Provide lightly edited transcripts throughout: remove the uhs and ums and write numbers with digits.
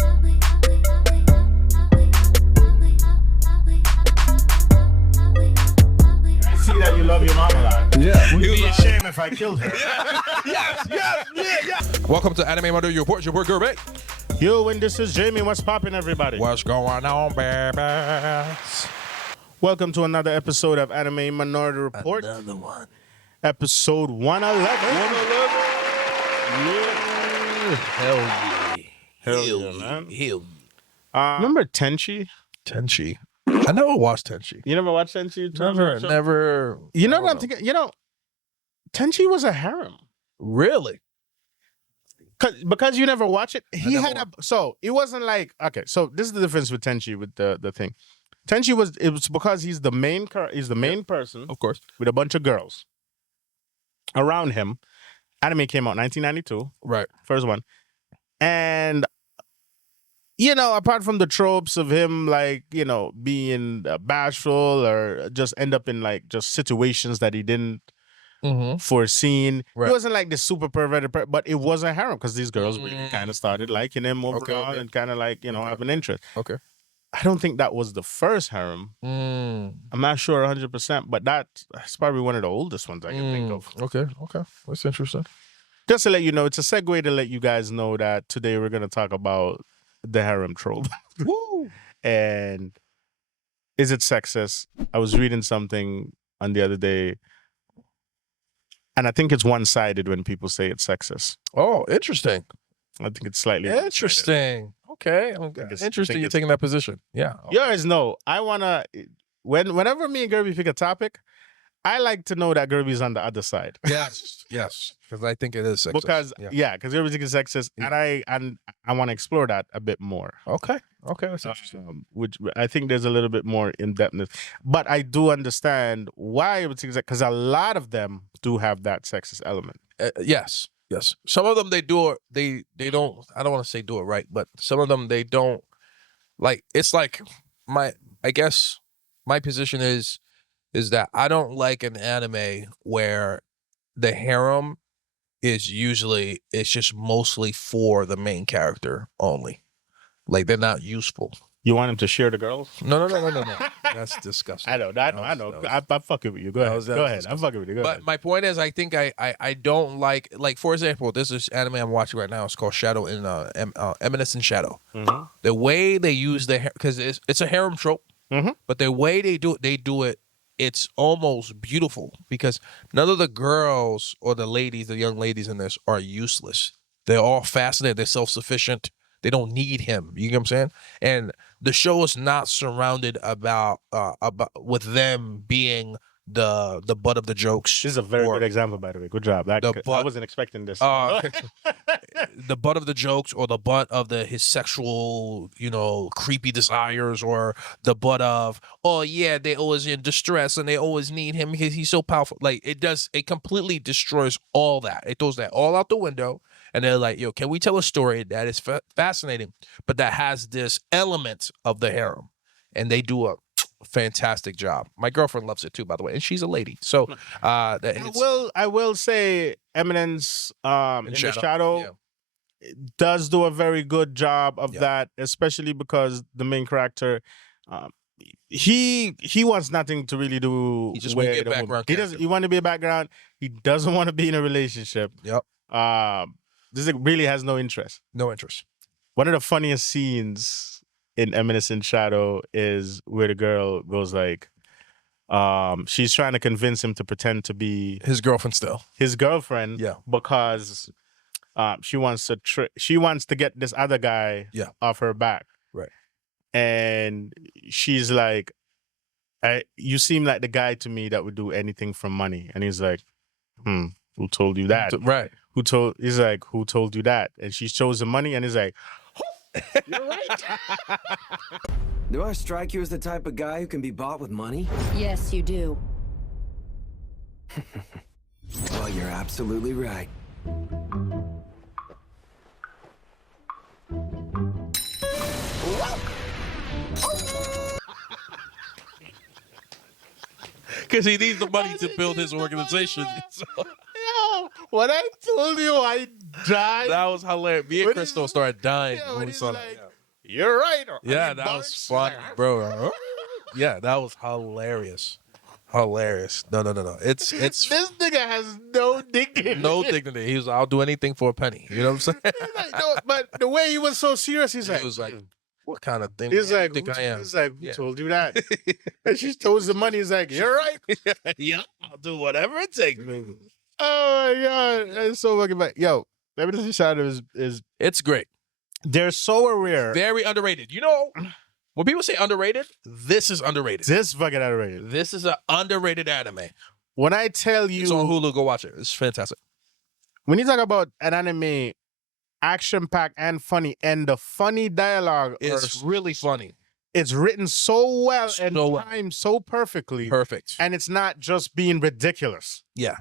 See that you love your mama a lot. Yeah. Would be a shame if I killed her. Yes. Welcome to Anime Minority Report. Your boy Guerby. Yo, and this is Jamie. What's poppin', everybody? What's going on, babies? Welcome to another episode of Anime Minority Report. Another one. Episode 111. Hell yeah. Hell yeah, man. Hell. Remember Tenchi? Tenchi. I never watched Tenchi. You never watched Tenchi? Never. You know what I'm thinking? You know, Tenchi was a harem. Really? Because you never watch it, he never had so it wasn't like, okay, so this is the difference with Tenchi with the thing. Tenchi was because he's the main person, Of course. with a bunch of girls around him. Anime came out 1992, Right. first one. And you know, apart from the tropes of him, like, you know, being bashful or just end up in like just situations that he didn't foreseen. Right. He wasn't like this super perverted, but it wasn't harem because these girls really kind of started liking him overall and kind of like, you know, have an interest. Okay. I don't think that was the first harem. I'm not sure 100%, but that's probably one of the oldest ones I can think of. Okay. That's interesting. Just to let you know, it's a segue to let you guys know that today we're going to talk about the harem trope. Woo! And is it sexist? I was reading something on the other day, and I think it's one-sided when people say it's sexist. Oh, interesting. I think it's slightly Interesting. Okay. Interesting you're taking that position. Yeah. You guys know, I want to, whenever me and Guerby pick a topic, I like to know that Guerby's on the other side. Yes. Because I think it is sexist. Because Guerby thinks it's sexist, and I want to explore that a bit more. Okay, that's interesting. Which I think there's a little bit more in-depthness. But I do understand why it was sexist, because a lot of them do have that sexist element. Yes. Some of them they do it. They don't. I don't want to say do it right, but some of them they don't. Like, it's like I guess my position is that I don't like an anime where the harem is just mostly for the main character only. Like, they're not useful. You want him to share the girls? No. That's disgusting. I know. I'm fucking with you. Go ahead. I'm fucking with you. Go ahead. But my point is, I think I don't like, for example, this is anime I'm watching right now. It's called Shadow in Eminence in Shadow. Mm-hmm. The way they use because it's a harem trope, but the way they do it, it's almost beautiful because none of the girls or the young ladies in this are useless. They're all fascinated. They're self-sufficient. They don't need him. You get what I'm saying? And the show is not surrounded about with them being the butt of the jokes. This is a very good example, by the way. Good job. I wasn't expecting this. The butt of the jokes, or the butt of his sexual, creepy desires, or the butt of, oh yeah, they always in distress and they always need him because he's so powerful. Like, it completely destroys all that. It throws that all out the window. And they're like, yo, can we tell a story that is fascinating, but that has this element of the harem? And they do a fantastic job. My girlfriend loves it too, by the way, and she's a lady. So I will say Eminence in the Shadow does do a very good job of that, especially because the main character, he wants nothing to really do. He just wants to be a background character. He want to be a background. He doesn't want to be in a relationship. Yep. This really has no interest. No interest. One of the funniest scenes in Eminence in Shadow is where the girl goes like, she's trying to convince him to pretend to be his girlfriend still. His girlfriend, because she wants to get this other guy off her back. Right. And she's like, you seem like the guy to me that would do anything for money. And he's like, who told you that? Right. Who told you that? And she shows the money and he's like, you're right. Do I strike you as the type of guy who can be bought with money? Yes, you do. Well, you're absolutely right. Because he needs the money to build his organization. So. Yo, when I told you I died. That was hilarious. Me and Crystal started dying when we saw that. you're right. Yeah, that was fun, bro. Yeah, that was hilarious. Hilarious. No. It's This nigga has no dignity. no dignity. He was like, I'll do anything for a penny. You know what I'm saying? Like, no, but the way he was so serious, he was like, what kind of thing? He's like, think I am? He's like, who told you that? And she told the money. He's like, you're right. Yeah, I'll do whatever it takes. Oh my god, it's so fucking bad. Yo, Eminence Shadow is it's great. They're so aware. Very underrated. You know, when people say underrated, this is underrated. This fucking underrated. This is an underrated anime. When I tell you, it's on Hulu. Go watch it. It's fantastic. When you talk about an anime, action-packed and funny, and the funny dialogue is really funny. It's written so well and timed so perfectly. Perfect. And it's not just being ridiculous. Yeah.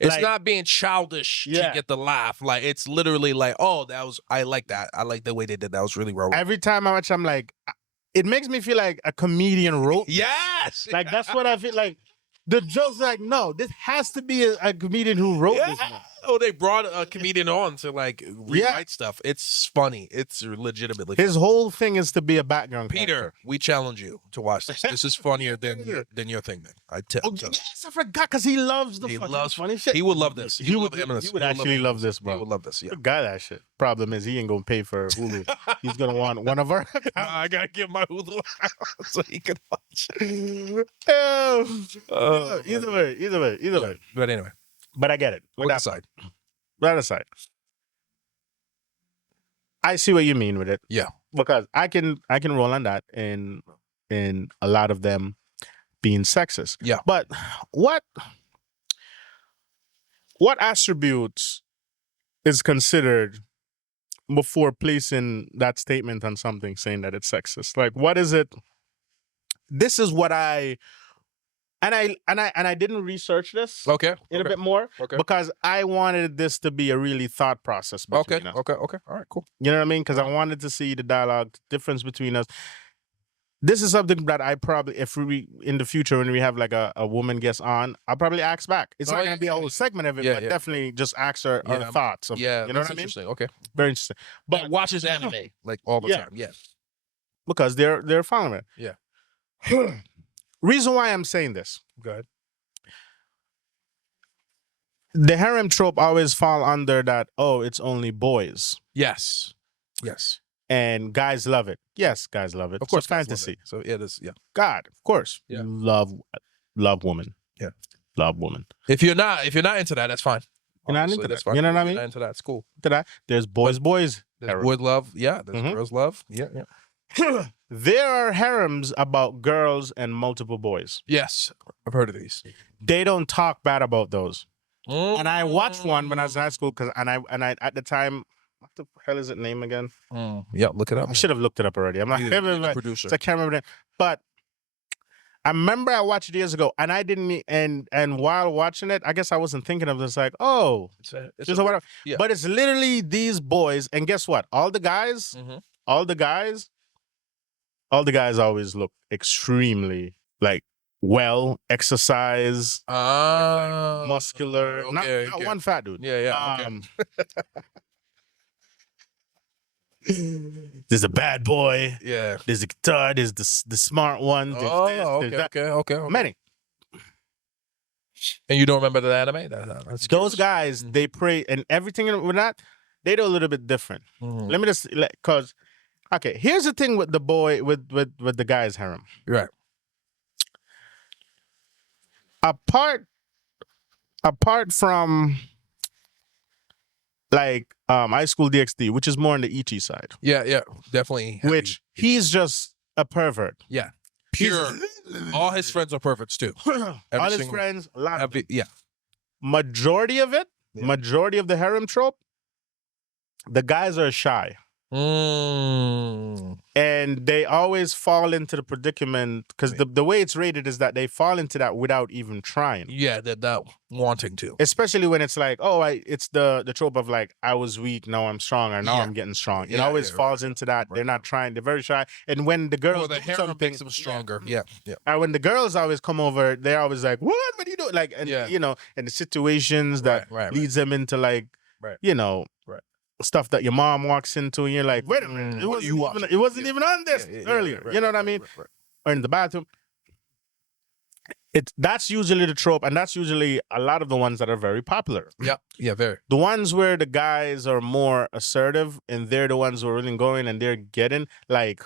It's like, not being childish to get the laugh. Like, it's literally like, oh, I like that. I like the way they did that. That was really well. Every time I watch, I'm like, it makes me feel like a comedian wrote this. Yes. Like, that's what I feel like. The joke's like, no, this has to be a comedian who wrote this. Oh, they brought a comedian on to like rewrite stuff. It's funny. It's legitimately funny. His whole thing is to be a background Peter, character. we challenge you to watch this. This is funnier than your thing, man. I tell you. Yes, I forgot because he loves the funny shit. He would love this. He would actually love this, bro. He would love this, yeah. Got that shit. Problem is, he ain't going to pay for Hulu. He's going to want one of our... I got to give my Hulu so he can watch it. Either way. But anyway. But I get it. That aside. I see what you mean with it. Yeah. Because I can roll on that in a lot of them being sexist. Yeah. But what attributes is considered before placing that statement on something saying that it's sexist? Like, what is it? This is what I didn't research this a bit more because I wanted this to be a really thought process between us. Okay. All right, cool. You know what I mean? Because I wanted to see the dialogue difference between us. This is something that I probably, if we in the future when we have like a woman guest on, I'll probably ask back. It's not going to be a whole segment of it, but definitely just ask her thoughts. You know what I mean? Interesting. Okay, very interesting. But watches anime like all the time. Yeah, because they're following it. Yeah. Reason why I'm saying this. Go ahead. The harem trope always fall under that. Oh, it's only boys. Yes. And guys love it. Yes, guys love it. Of course, it's fantasy. So it is. Yeah. God, of course. Yeah. Love woman. Yeah. Love woman. If you're not into that, that's fine. You're not into that. You know what I mean? You're not into that. It's cool. There's boys. There's boys love. Yeah. There's girls love. Yeah. There are harems about girls and multiple boys. Yes, I've heard of these. They don't talk bad about those. And I watched one when I was in high school and I at the time, what the hell is it name again? Yeah, look it up. I should have looked it up already. I'm not producer. I can't remember that. But I remember I watched it years ago, and I didn't. And while watching it, I guess I wasn't thinking of this. Like, oh, whatever. Yeah. But it's literally these boys, and guess what? All the guys always look extremely like well exercised, muscular. Okay, not one fat dude. Yeah. There's a bad boy. Yeah. There's a guitar. There's the smart one. Okay. Many. And you don't remember the anime? Those guys, they pray and everything with that, they do a little bit different. Let me just because here's the thing with the boy with the guys harem. Right. Apart from like High School DxD, which is more on the Ichi side. Yeah, definitely. Which he's just a pervert. Yeah. Pure. All his friends are perverts too. All his friends, a lot of yeah. Majority of the harem trope, the guys are shy. And they always fall into the predicament because the way it's rated is that they fall into that without even trying. Yeah, they're not wanting to. Especially when it's like, it's the trope of like, I was weak, now I'm strong, or now I'm getting strong. It always falls into that. Right. They're not trying. They're very shy. And when the girls the harem makes them stronger. Yeah. And when the girls always come over, they're always like, what are you doing? Like, and you know, and the situations that leads them into like, you know, stuff that your mom walks into, and you're like, wait a minute, it wasn't even on this earlier. You know what I mean? Or in the bathroom. That's usually the trope, and that's usually a lot of the ones that are very popular. Yeah, very. The ones where the guys are more assertive, and they're the ones who are really going, and they're getting like.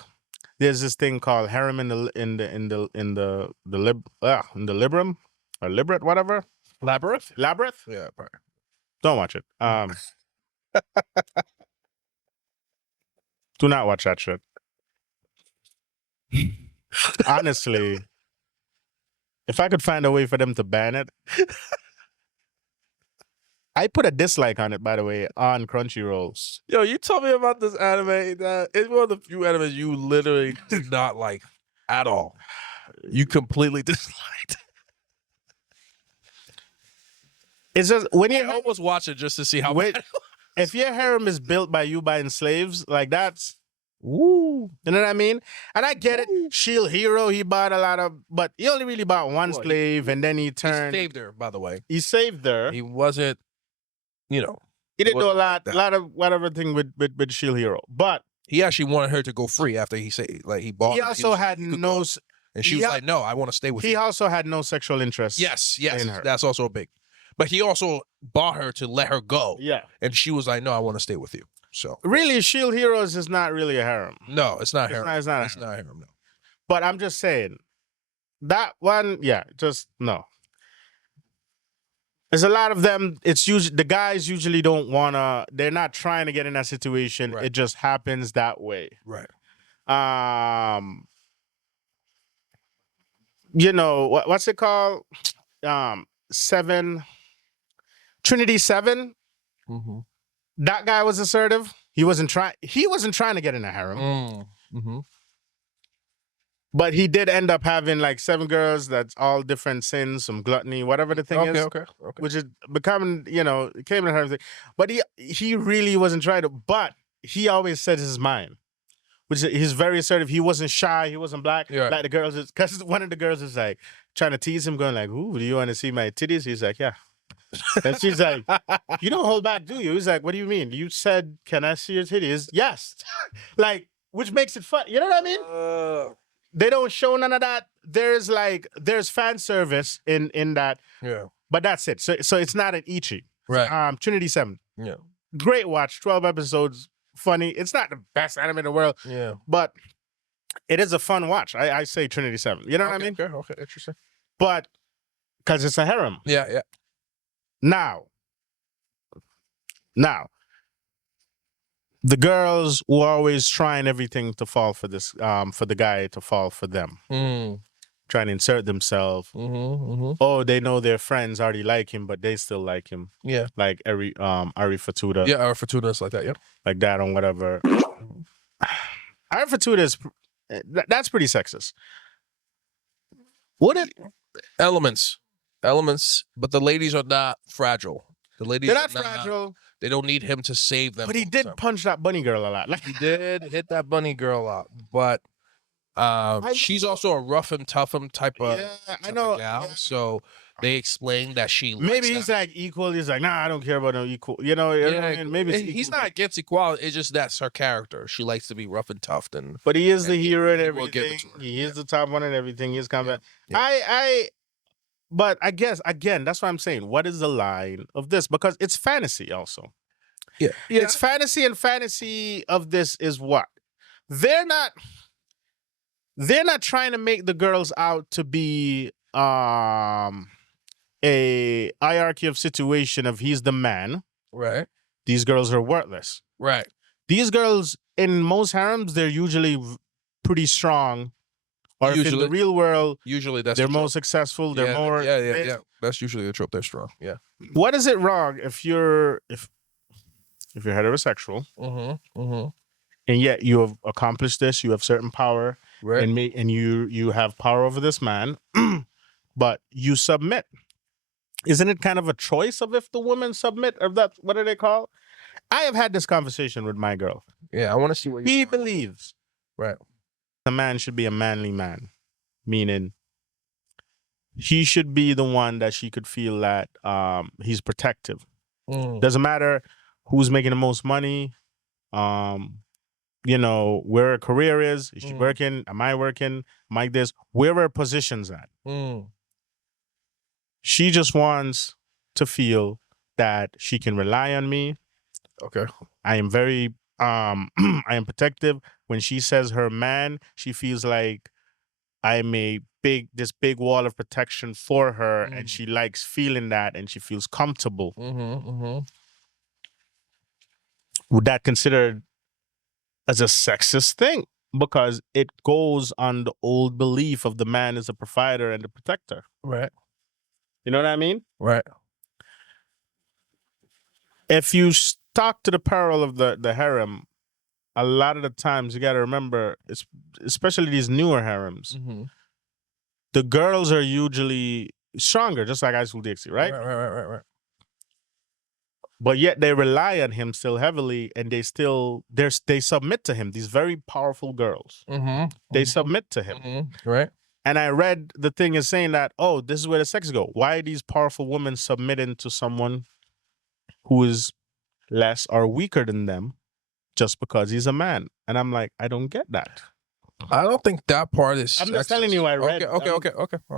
There's this thing called harem in the Librum or Libret, whatever. Labyrinth. Yeah, probably. Don't watch it. Do not watch that shit. Honestly, if I could find a way for them to ban it, I put a dislike on it, by the way, on Crunchyroll. Yo, you told me about this anime. That it's one of the few animes you literally did not like at all. You completely disliked. It's just when you almost watch it just to see how. If your harem is built by you buying slaves, like that's. Woo. You know what I mean? And I get it. Shield Hero, he bought a lot of, but he only really bought one slave, and then he turned. He saved her, by the way. He saved her. He wasn't, he didn't do a lot of whatever thing with Shield Hero, but he actually wanted her to go free after he bought. He her. also had no, and she was like, "No, I want to stay with you." He also had no sexual interest. Yes, in her. That's also a big. But he also bought her to let her go. Yeah, and she was like, "No, I want to stay with you." So really, Shield Heroes is not really a harem. No, it's not harem. It's not a harem. No. But I'm just saying that one. Yeah, just no. There's a lot of them. It's usually the guys usually don't wanna. They're not trying to get in that situation. Right. It just happens that way. Right. What's it called? Trinity 7. Mm-hmm. That guy was assertive. He wasn't trying to get in a harem. Mm-hmm. But he did end up having like 7 girls that's all different sins, some gluttony, whatever the thing is. Okay. Which is becoming, it came in a harem thing. But he really wasn't trying to, but he always said his mind. Which is, he's very assertive. He wasn't shy. He wasn't black. Yeah. Like the girls, because one of the girls is like trying to tease him, going like, "Ooh, do you want to see my titties?" He's like, "Yeah." And she's like, "You don't hold back, do you?" He's like, "What do you mean? You said, can I see your titties?" Yes. Like, which makes it fun. You know what I mean? They don't show none of that. There's fan service in that. Yeah. But that's it. So it's not an ichi. Right. Trinity 7. Yeah. Great watch. 12 episodes. Funny. It's not the best anime in the world. Yeah. But it is a fun watch. I say Trinity 7. You know what I mean? Okay. Interesting. But because it's a harem. Yeah. Now, the girls were always trying everything to fall for this, for the guy to fall for them. Trying to insert themselves. Oh, they know their friends already like him, but they still like him. Yeah. Like Ari Fatuda. Yeah, Ari Fatuda is like that, yeah. Like that or whatever. Ari Fatuda is, that's pretty sexist. Elements, but the ladies are not fragile. The ladies They're not fragile. They don't need him to save them. But he did punch that bunny girl a lot. Like he did hit that bunny girl a lot. But she's also a rough and tough type of gal. Yeah. So they explained that she maybe he's like equal. He's like, nah, I don't care about no equal. Maybe he's not against equality. It's just that's her character. She likes to be rough and tough. But he is the hero and everything. He is the top one and everything. He's combat. Yeah. But I guess, again, that's what I'm saying. What is the line of this? Because it's fantasy also. Yeah. It's fantasy, and fantasy of this is what? They're not trying to make the girls out to be a hierarchy of situation of he's the man. Right. These girls are worthless. Right. These girls, in most harems, they're usually pretty strong. Or if in the real world, usually they're more successful. They're more. Yeah. That's usually the trope. They're strong. Yeah. What is it wrong if you're heterosexual, and yet you have accomplished this, you have certain power, right? And you have power over this man, but you submit. Isn't it kind of a choice of if the women submit, or that what do they call? I have had this conversation with my girl. Yeah, I want to see what he believes. Right. A man should be a manly man, meaning he should be the one that she could feel that he's protective. Doesn't matter who's making the most money, where her career is she working, am I working, like this, where her position's at. She just wants to feel that she can rely on me. Okay. I am very I am protective. When she says her man, she feels like I'm this big wall of protection for her, and she likes feeling that, and she feels comfortable. Would that considered as a sexist thing? Because it goes on the old belief of the man as a provider and the protector. Right. You know what I mean? Right. If you talk to the peril of the harem, a lot of the times you got to remember, especially these newer harems, the girls are usually stronger, just like High School Dixie, right? Right. But yet they rely on him still heavily, and they submit to him. These very powerful girls, they submit to him, right? And I read the thing is saying that, oh, this is where the sex go. Why are these powerful women submitting to someone who is less or weaker than them just because he's a man? And I'm like, I don't get that. I don't think that part is. I'm just telling you, I read. Okay.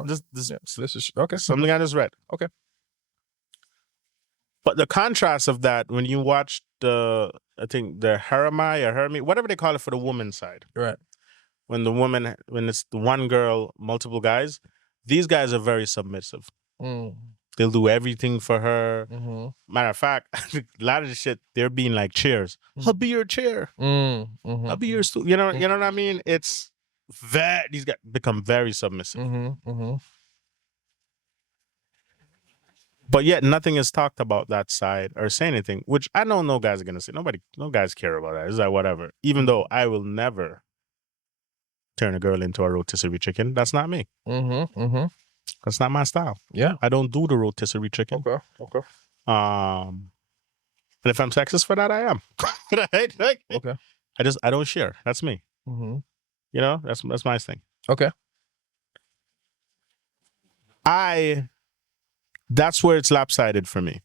This is okay. Something I just read. Okay. But the contrast of that, when you watch I think the Harem, whatever they call it for the woman's side, right? When it's the one girl, multiple guys, these guys are very submissive. They'll do everything for her. Matter of fact, a lot of the shit, they're being like chairs. I'll be your chair. I'll be your stool. You know what I mean? It's these guys become very submissive. But yet nothing is talked about that side or say anything, which I know no guys are gonna say. No guys care about that. It's like whatever. Even though I will never turn a girl into a rotisserie chicken. That's not me. That's not my style. Yeah. I don't do the rotisserie chicken. Okay. And if I'm sexist for that, I am. Right? Okay. I don't share. That's me. That's my thing. Okay. That's where it's lopsided for me.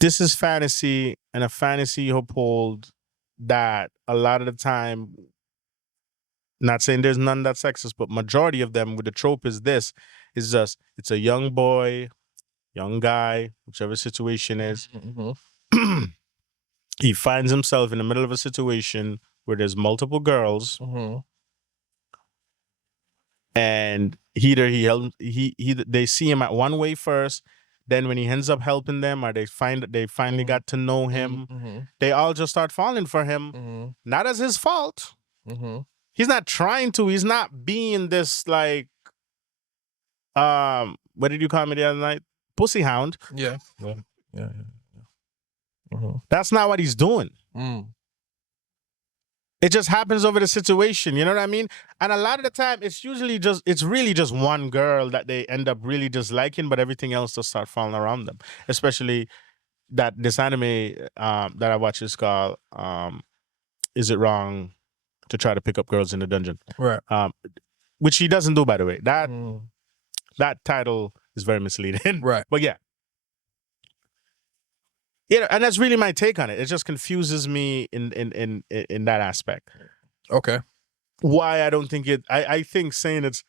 This is fantasy, and a fantasy uphold that a lot of the time, not saying there's none that's sexist, but majority of them with the trope is this, is just, it's a young boy, young guy, whichever situation is. He finds himself in the middle of a situation where there's multiple girls, and they see him at one way first. Then when he ends up helping them, or they finally got to know him, they all just start falling for him. Not as his fault. He's not trying to. He's not being this like, what did you call me the other night? Pussy hound. Yeah. That's not what he's doing. It just happens over the situation. You know what I mean? And a lot of the time, it's really just one girl that they end up really just liking, but everything else just start falling around them. Especially this anime that I watch is called Is It Wrong to Try to Pick Up Girls in the Dungeon? Right. Which he doesn't do, by the way. That title is very misleading. Right. But yeah. Yeah, and that's really my take on it. It just confuses me in that aspect. Okay. Why I don't think it. I think saying it's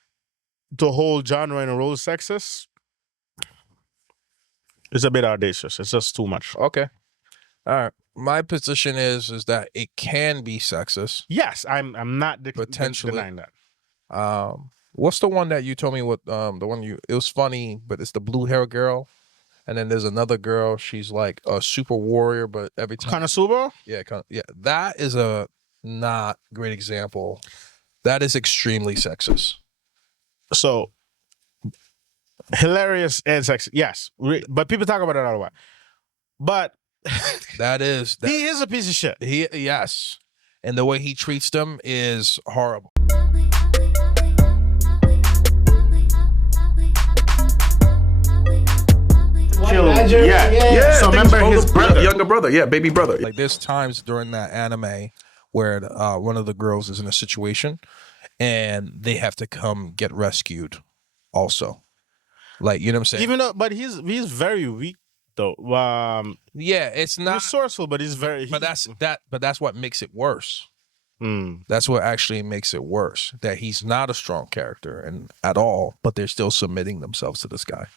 the whole genre in a row is sexist is a bit audacious. It's just too much. Okay. All right. My position is that it can be sexist. Yes, I'm not potentially denying that. What's the one that you told me? What the one it was funny, but it's the blue hair girl. And then there's another girl. She's like a super warrior, but every time. Konosuba? Yeah. That is a not great example. That is extremely sexist. So, hilarious and sexist. Yes. But people talk about it all the way. But. He is a piece of shit. Yes. And the way he treats them is horrible. Yeah. So remember his younger brother, baby brother. Like there's times during that anime where one of the girls is in a situation and they have to come get rescued also. Like, you know what I'm saying? But he's very weak though. Yeah, it's not resourceful, but he's very. But that's what makes it worse. Mm. That's what actually makes it worse. That he's not a strong character and at all, but they're still submitting themselves to this guy.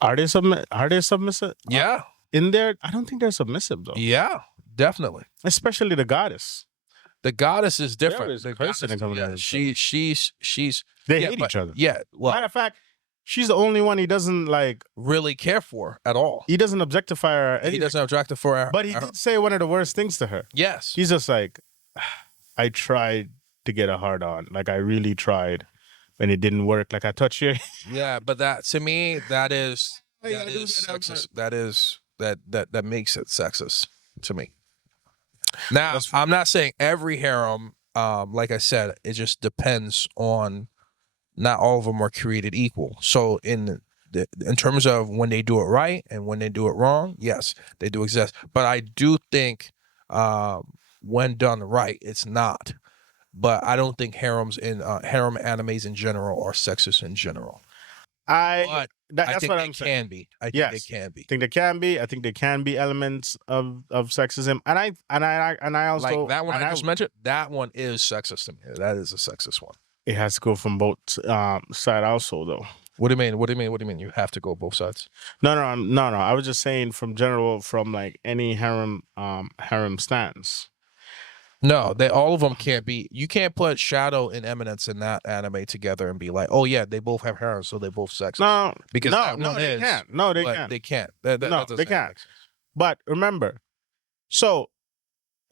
Are they submissive? Yeah. In there, I don't think they're submissive though. Yeah, definitely. Especially the goddess. The goddess is different. The goddess, she's they hate each other. Yeah. Well, matter of fact, she's the only one he doesn't like really care for at all. He doesn't objectify her. He doesn't objectify her. But he did say one of the worst things to her. Yes. He's just like, I tried to get a hard on. Like I really tried, and it didn't work. Like I touched you. Yeah, but that to me that is sexist. That makes it sexist to me. Now, I'm not saying every harem, like I said, it just depends on, not all of them are created equal. So in terms of when they do it right and when they do it wrong, yes, they do exist. But I do think when done right, it's not. But I don't think harems in harem animes in general are sexist in general. That's think what they I'm saying. Can be. I think they can be. I think they can be. I think there can be elements of sexism, and I also like that one I just mentioned. That one is sexist to me. That is a sexist one. It has to go from both sides also, though. What do you mean? What do you mean? You have to go both sides? No. I was just saying from like any harem stance. No, all of them can't be. You can't put Shadow and Eminence in that anime together and be like, oh yeah, they both have harems, so they both sexist. No, because they can't. No, they can't. They can't. They can't. But remember, so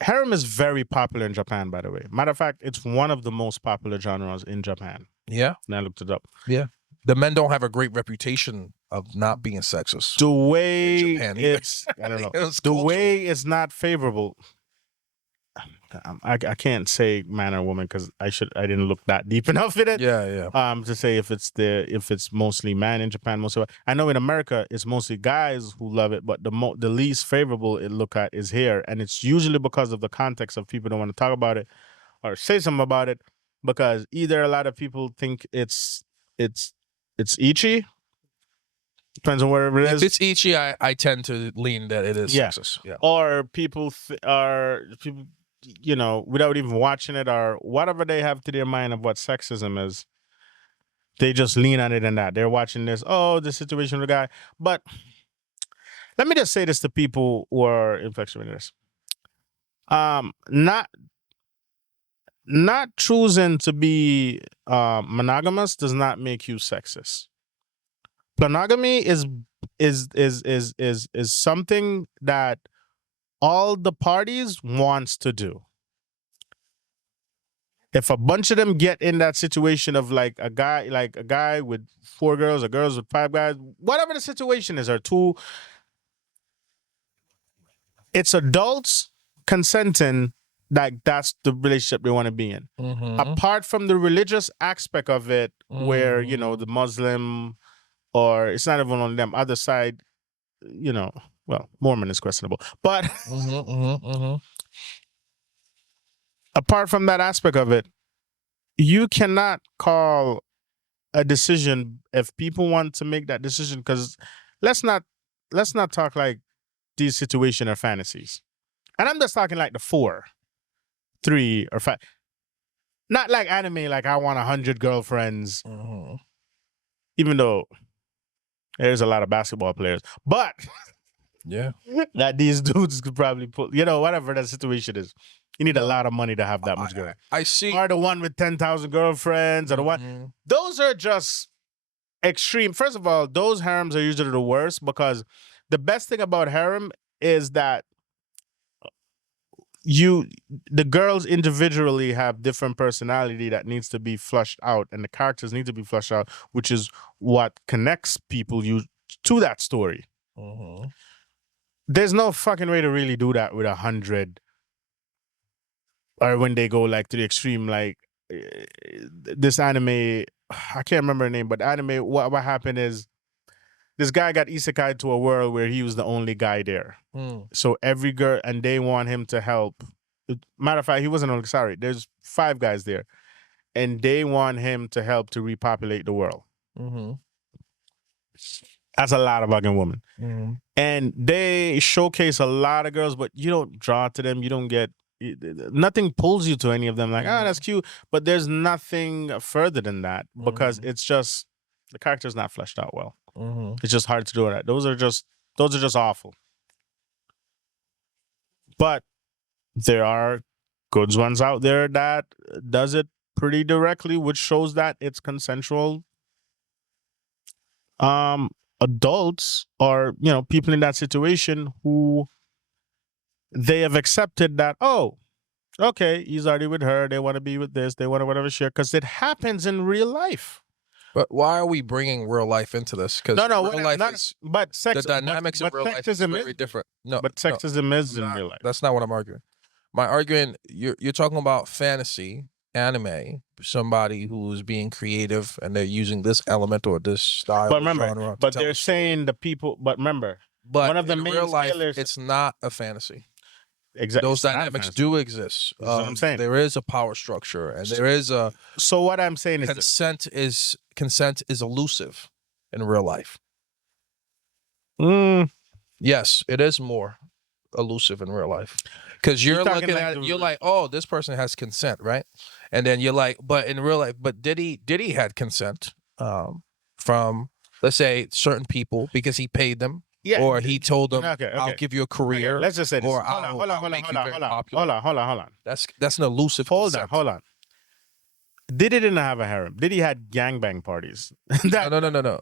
harem is very popular in Japan, by the way. Matter of fact, it's one of the most popular genres in Japan. Yeah. And I looked it up. Yeah. The men don't have a great reputation of not being sexist. The way it's, I don't know. The way it's not favorable. I can't say man or woman because I didn't look that deep enough in it. Yeah. To say if it's mostly man in Japan, mostly. I know in America it's mostly guys who love it, but the least favorable it look at is here, and it's usually because of the context of people don't want to talk about it or say something about it because either a lot of people think it's ichy. Depends on where it is. If it's ichy, I tend to lean that it is sexist. Yeah. Or people without even watching it or whatever they have to their mind of what sexism is, they just lean on it and that. They're watching this, the situation with the guy. But let me just say this to people who are inflexible in this. Not choosing to be monogamous does not make you sexist. Monogamy is something that all the parties wants to do. If a bunch of them get in that situation of like a guy with 4 girls or girls with 5 guys, whatever the situation is, or 2, it's adults consenting that that's the relationship they want to be in. Mm-hmm. Apart from the religious aspect of it, where, the Muslim, or it's not even on them, other side, well, Mormon is questionable, but apart from that aspect of it, you cannot call a decision if people want to make that decision. Because let's not talk like these situations are fantasies, and I'm just talking like the 4, 3, or 5. Not like anime, like I want 100 girlfriends, even though there's a lot of basketball players, but. Yeah, that these dudes could probably put, whatever that situation is. You need a lot of money to have that much girl. I see. Or the one with 10,000 girlfriends, or the one. Those are just extreme. First of all, those harems are usually the worst because the best thing about harem is that the girls individually have different personality that needs to be flushed out, and the characters need to be flushed out, which is what connects people to that story. There's no fucking way to really do that with 100, or when they go like to the extreme, like this anime. I can't remember the name, but anime. What happened is this guy got isekai to a world where he was the only guy there. So every girl, and they want him to help. Matter of fact, he wasn't only sorry. There's 5 guys there, and they want him to help to repopulate the world. That's a lot of fucking women. And they showcase a lot of girls, but you don't draw to them. You don't get, nothing pulls you to any of them. Like, that's cute. But there's nothing further than that because it's just, the character's not fleshed out well. It's just hard to do that. Those are just awful. But there are good ones out there that does it pretty directly, which shows that it's consensual. Adults or, people in that situation who they have accepted that, oh, okay, he's already with her. They want to be with this. They want to whatever share because it happens in real life. But why are we bringing real life into this? Because real life is, but the dynamics of real life is very different. No, but sexism is in real life. That's not what I'm arguing. My argument, you're talking about fantasy, anime, somebody who's being creative and they're using this element or this style. But remember, but they're saying the people. But remember, one of the main real life, it's not a fantasy. Exactly. Those dynamics do exist. That's what I'm saying. There is a power structure, and there is a. So what I'm saying is consent is elusive in real life. Yes, it is more elusive in real life because you're looking at it, you're like, oh, this person has consent, right? And then you're like, but in real life, but did he had consent from, let's say, certain people because he paid them? Yeah, or he told them, okay. I'll give you a career. Okay. Let's just say this. Or hold on. That's an elusive consent. Hold on. Did he didn't have a harem? Did he had gangbang parties? No.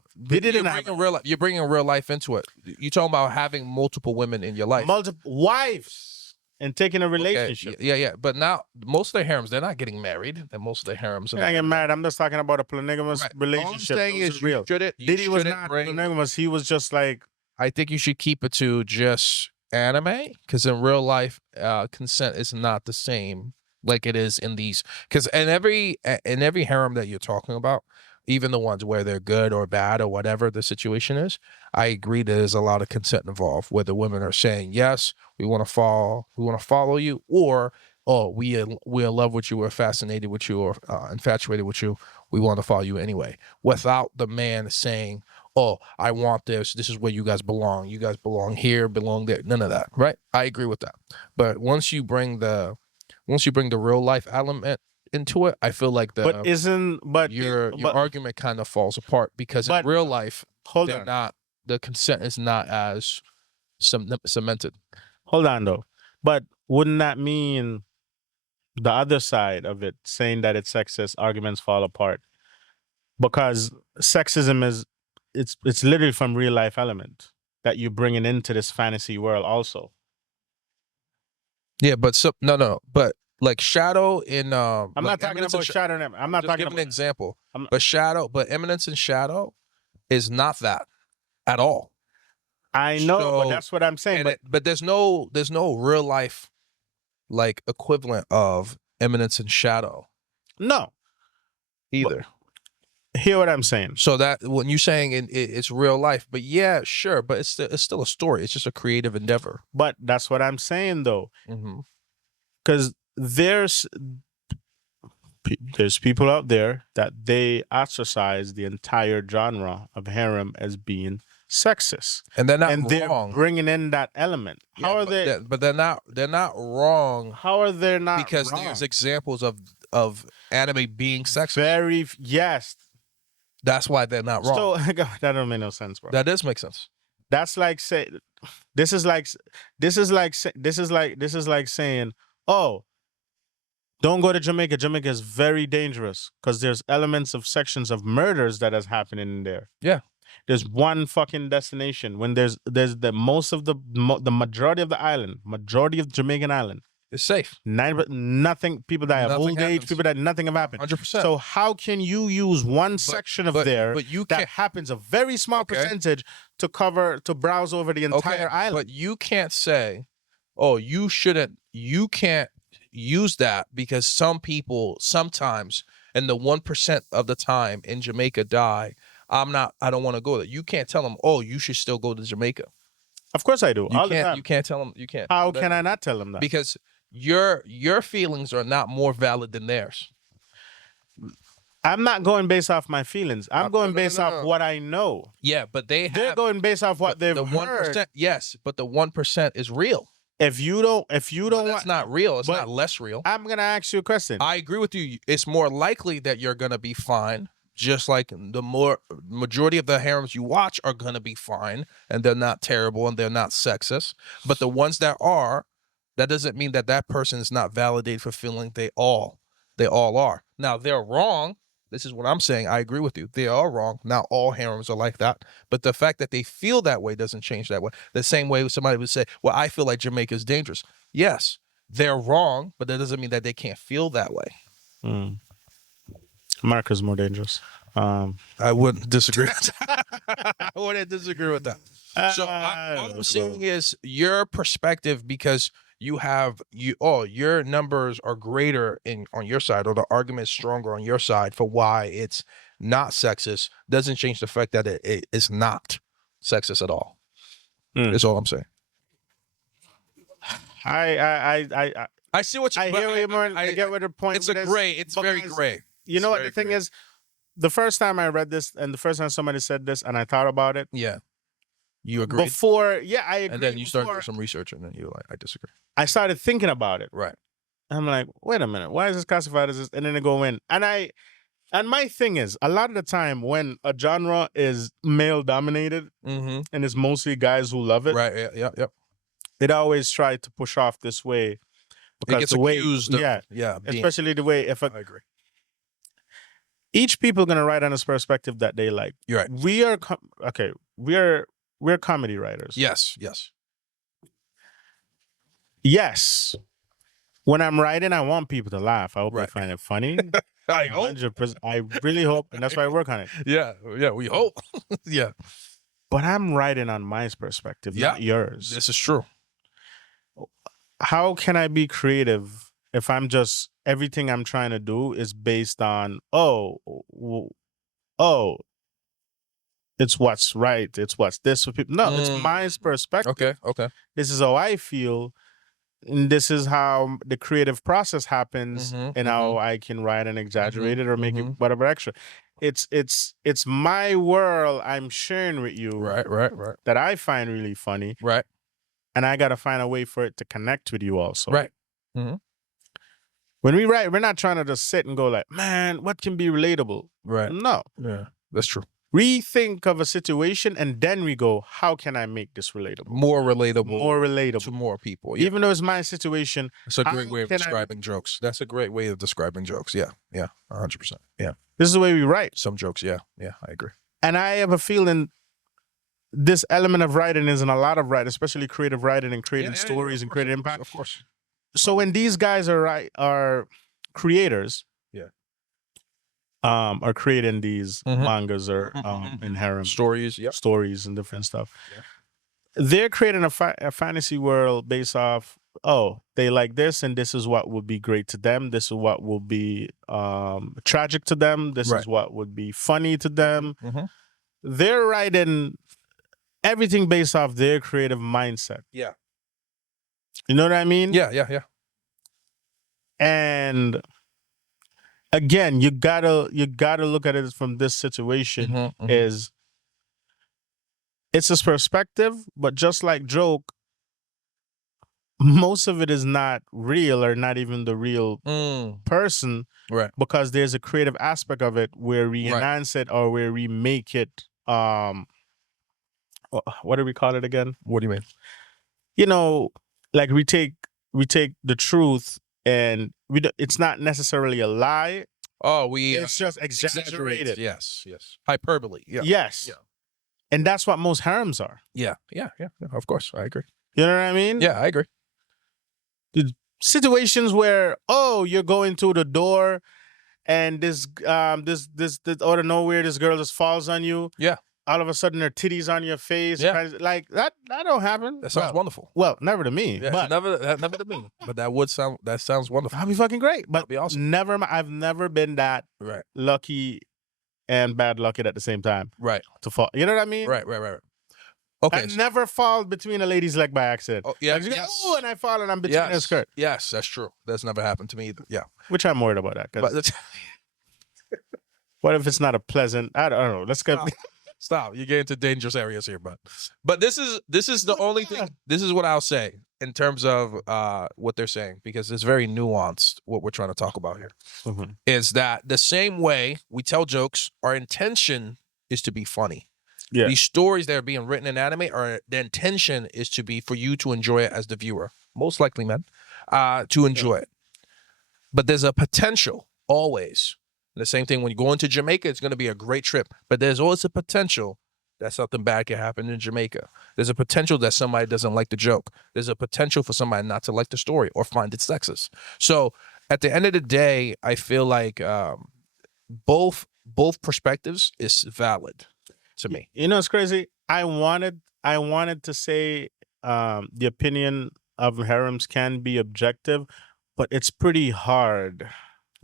You're bringing real life into it. You're talking about having multiple women in your life. Multiple wives and taking a relationship. Okay. Yeah. But now, most of the harems, they're not getting married. And most of the harems are not getting married. I'm just talking about a polygamous relationship. All I'm saying is real. Diddy was not polygamous. He was just like, I think you should keep it to just anime because in real life, consent is not the same like it is in these. Because in every harem that you're talking about, even the ones where they're good or bad or whatever the situation is, I agree there's a lot of consent involved where the women are saying, yes, we want to follow you, or, oh, we're in love with you, we're fascinated with you, or infatuated with you, we want to follow you anyway, without the man saying, oh, I want this. This is where you guys belong. You guys belong here, belong there. None of that, right? I agree with that. But once you bring the real life element into it, I feel like your argument kind of falls apart because in real life, the consent is not as cemented. Hold on though, but wouldn't that mean the other side of it saying that it's sexist arguments fall apart? Because sexism is. It's literally from real life element that you're bringing into this fantasy world also. Yeah, but but like Shadow in I'm not talking about Shadow. I'm not talking about an example. But Eminence in Shadow is not that at all. I know, but that's what I'm saying. But there's no real life like equivalent of Eminence in Shadow. No. Either. Hear what I'm saying. So that when you're saying it's real life, but yeah, sure, but it's still a story. It's just a creative endeavor. But that's what I'm saying though, because there's people out there that they ostracize the entire genre of harem as being sexist, and they're not wrong. They're bringing in that element. How are they? But they're not wrong. How are they not? Because there's examples of anime being sexist. Yes. That's why they're not wrong. So that don't make no sense, bro. That does make sense. That's like this is like saying, oh, don't go to Jamaica. Jamaica is very dangerous because there's elements of sections of murders that is happening in there. Yeah. There's one fucking destination when there's the majority of the island, majority of Jamaican island. It's safe. Nothing. People die of old age. People die. Nothing have happened. 100%. So how can you use one section of there that happens a very small percentage to browse over the entire island? But you can't say, oh, you can't use that because some people sometimes, and the 1% of the time in Jamaica die. I don't want to go there. You can't tell them, oh, you should still go to Jamaica. Of course I do. You can't tell them. You can't. How can I not tell them that? Because your feelings are not more valid than theirs. I'm not going based off my feelings. I'm going based off what I know. Yeah, but they're going based off what they've the 1%. Yes, but the 1% is real. If you don't that's not real. It's not less real. I'm gonna ask you a question. I agree with you. It's more likely that you're gonna be fine. Just like the majority of the harems you watch are gonna be fine, and they're not terrible and they're not sexist. But the ones that are, that doesn't mean that person is not validated for feeling they all are. Now they're wrong. This is what I'm saying. I agree with you. They are wrong. Not all harems are like that. But the fact that they feel that way doesn't change that way. The same way somebody would say, well, I feel like Jamaica is dangerous. Yes, they're wrong, but that doesn't mean that they can't feel that way. America's more dangerous. I wouldn't disagree. I wouldn't disagree with that. So all I'm saying is your perspective, because your numbers are greater on your side, or the argument is stronger on your side for why it's not sexist, doesn't change the fact that it is not sexist at all. That's all I'm saying. I see what you. I hear you more. I get what the point. It's gray. It's very gray. You know what the thing is? The first time I read this, and the first time somebody said this, and I thought about it. Yeah. You agree? I agree. And then you start doing some research, and then you're like, I disagree. I started thinking about it. Right. I'm like, wait a minute, why is this classified as this? And then I go in. And my thing is, a lot of the time when a genre is male dominated and it's mostly guys who love it. Right. Yeah. It always try to push off this way. Because it gets accused of, especially the way I agree. Each people gonna write on this perspective that they like. You're right. We're comedy writers. Yes. Yes. When I'm writing, I want people to laugh. I hope they find it funny. I hope. I really hope, and that's why I work on it. Yeah, we hope. Yeah. But I'm writing on my perspective, not yours. This is true. How can I be creative if everything I'm trying to do is based on, it's what's right, it's what's this for people. No, it's my perspective. Okay. This is how I feel. And this is how the creative process happens, and how I can write and exaggerate it or make it whatever extra. It's my world I'm sharing with you. Right. That I find really funny. Right. And I gotta find a way for it to connect with you also. Right. When we write, we're not trying to just sit and go like, man, what can be relatable? Right. No. Yeah, that's true. We think of a situation and then we go, how can I make this relatable? More relatable to more people. Yeah. Even though it's my situation. That's a great way of describing jokes. That's a great way of describing jokes. Yeah, 100%. Yeah. This is the way we write. Some jokes, yeah, I agree. And I have a feeling this element of writing is in a lot of writing, especially creative writing and creating stories and creating impact. Of course. So when these guys are creators, are creating these mangas or in harem stories and different stuff. Yeah. They're creating a fantasy world based off, they like this, and this is what would be great to them. This is what will be tragic to them. This is what would be funny to them. They're writing everything based off their creative mindset. Yeah. You know what I mean? Yeah. And again, you gotta look at it from this situation is it's his perspective, but just like joke, most of it is not real or not even the real person, right? Because there's a creative aspect of it where we enhance it or where we make it. What do we call it again? What do you mean? You know, like we take the truth. And it's not necessarily a lie. It's just exaggerated. Yes. Hyperbole. Yeah. Yes. Yeah. And that's what most harems are. Yeah. Of course, I agree. You know what I mean? Yeah, I agree. The situations where you're going through the door, and this out of nowhere this girl just falls on you. Yeah. All of a sudden, her titties on your face. Yeah. Like that don't happen. That sounds wonderful. Well, never to me. Yeah, but never to me. But that sounds wonderful. That'd be fucking great. But that'd be awesome. I've never been that lucky and bad lucky at the same time. Right. To fall. You know what I mean? Right. Okay. I never fall between a lady's leg by accident. Oh, yeah. Go, and I fall and I'm between her skirt. Yes, that's true. That's never happened to me either. Yeah. Which I'm worried about that. What if it's not a pleasant? I don't know. Let's go. Stop. You get into dangerous areas here, but this is the only thing. This is what I'll say in terms of what they're saying, because it's very nuanced what we're trying to talk about here. Mm-hmm. Is that the same way we tell jokes, our intention is to be funny. Yeah. These stories that are being written in anime, the intention is to be for you to enjoy it as the viewer, most likely men, to enjoy it. But there's a potential always. And the same thing when you go into Jamaica, it's going to be a great trip. But there's always a potential that something bad can happen in Jamaica. There's a potential that somebody doesn't like the joke. There's a potential for somebody not to like the story or find it sexist. So at the end of the day, I feel like both perspectives is valid to me. You know, it's crazy. I wanted to say the opinion of harems can be objective, but it's pretty hard.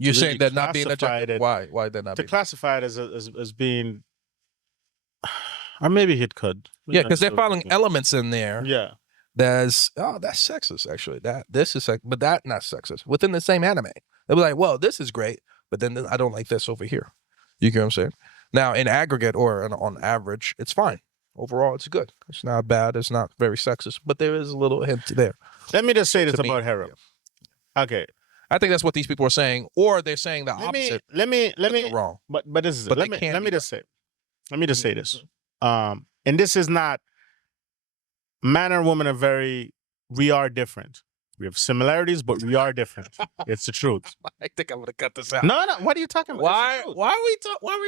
You're saying that not being objective? Why they're not? To classify it as being, or maybe it could. Yeah, because they're following elements in there. Yeah. That's sexist actually. This is but that not sexist within the same anime. They'll be like, well, this is great, but then I don't like this over here. You get what I'm saying? Now, in aggregate or on average, it's fine. Overall, it's good. It's not bad. It's not very sexist, but there is a little hint there. Let me just say this about harem. Yeah. Okay. I think that's what these people are saying, or they're saying the opposite. Let me wrong. But this is but it. Let me just say this. And this is not, man and woman we are different. We have similarities, but we are different. It's the truth. I think I'm gonna cut this out. No. What are you talking about? Why are we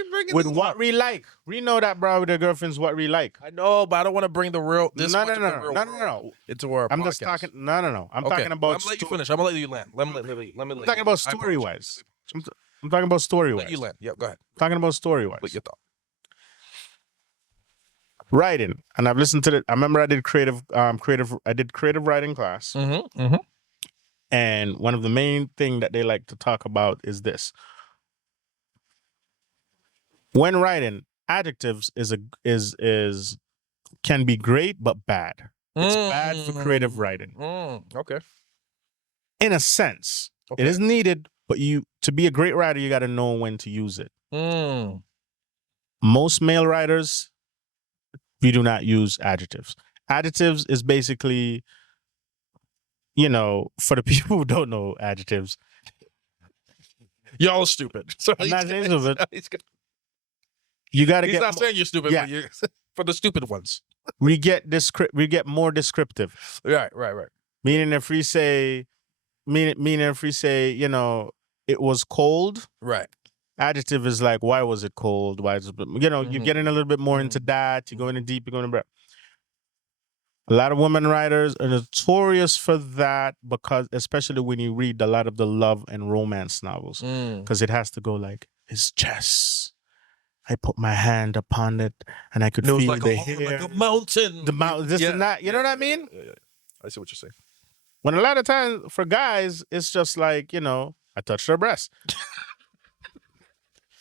bringing with this what up? we like? We know that, bro. With their girlfriends, what we like. I know, but I don't want to bring the real. No. Into our. I'm podcast. just talking. No. I'm talking about. I'm gonna let you finish. I'm gonna let you land. Let me. I'm talking about story wise. I'm talking about story wise. Let you land. Yep. Go ahead. Talking about story wise. What your thought? Writing, and I've listened to it. I remember I did creative writing class. Mm-hmm. And one of the main thing that they like to talk about is this. When writing, adjectives can be great but bad. It's bad for creative writing. Okay. In a sense, Okay. it is needed, but to be a great writer, you got to know when to use it. Most male writers, we do not use adjectives. Adjectives is basically, for the people who don't know adjectives, y'all are stupid. So I'm not saying stupid. You got to get. He's not saying you're stupid. Yeah. But for the stupid ones, we get more descriptive. Right. Meaning, if we say, it was cold. Right. Adjective is like, why was it cold? Why is it? You're getting a little bit more into that. You're going in deep. You're going in. A lot of women writers are notorious for that, because especially when you read a lot of the love and romance novels, because it has to go like his chest. I put my hand upon it, and I could feel like the hair, like a mountain, the mountain, this and that. You know what I mean? Yeah. I see what you're saying. When a lot of times for guys, it's just like, I touched her breast.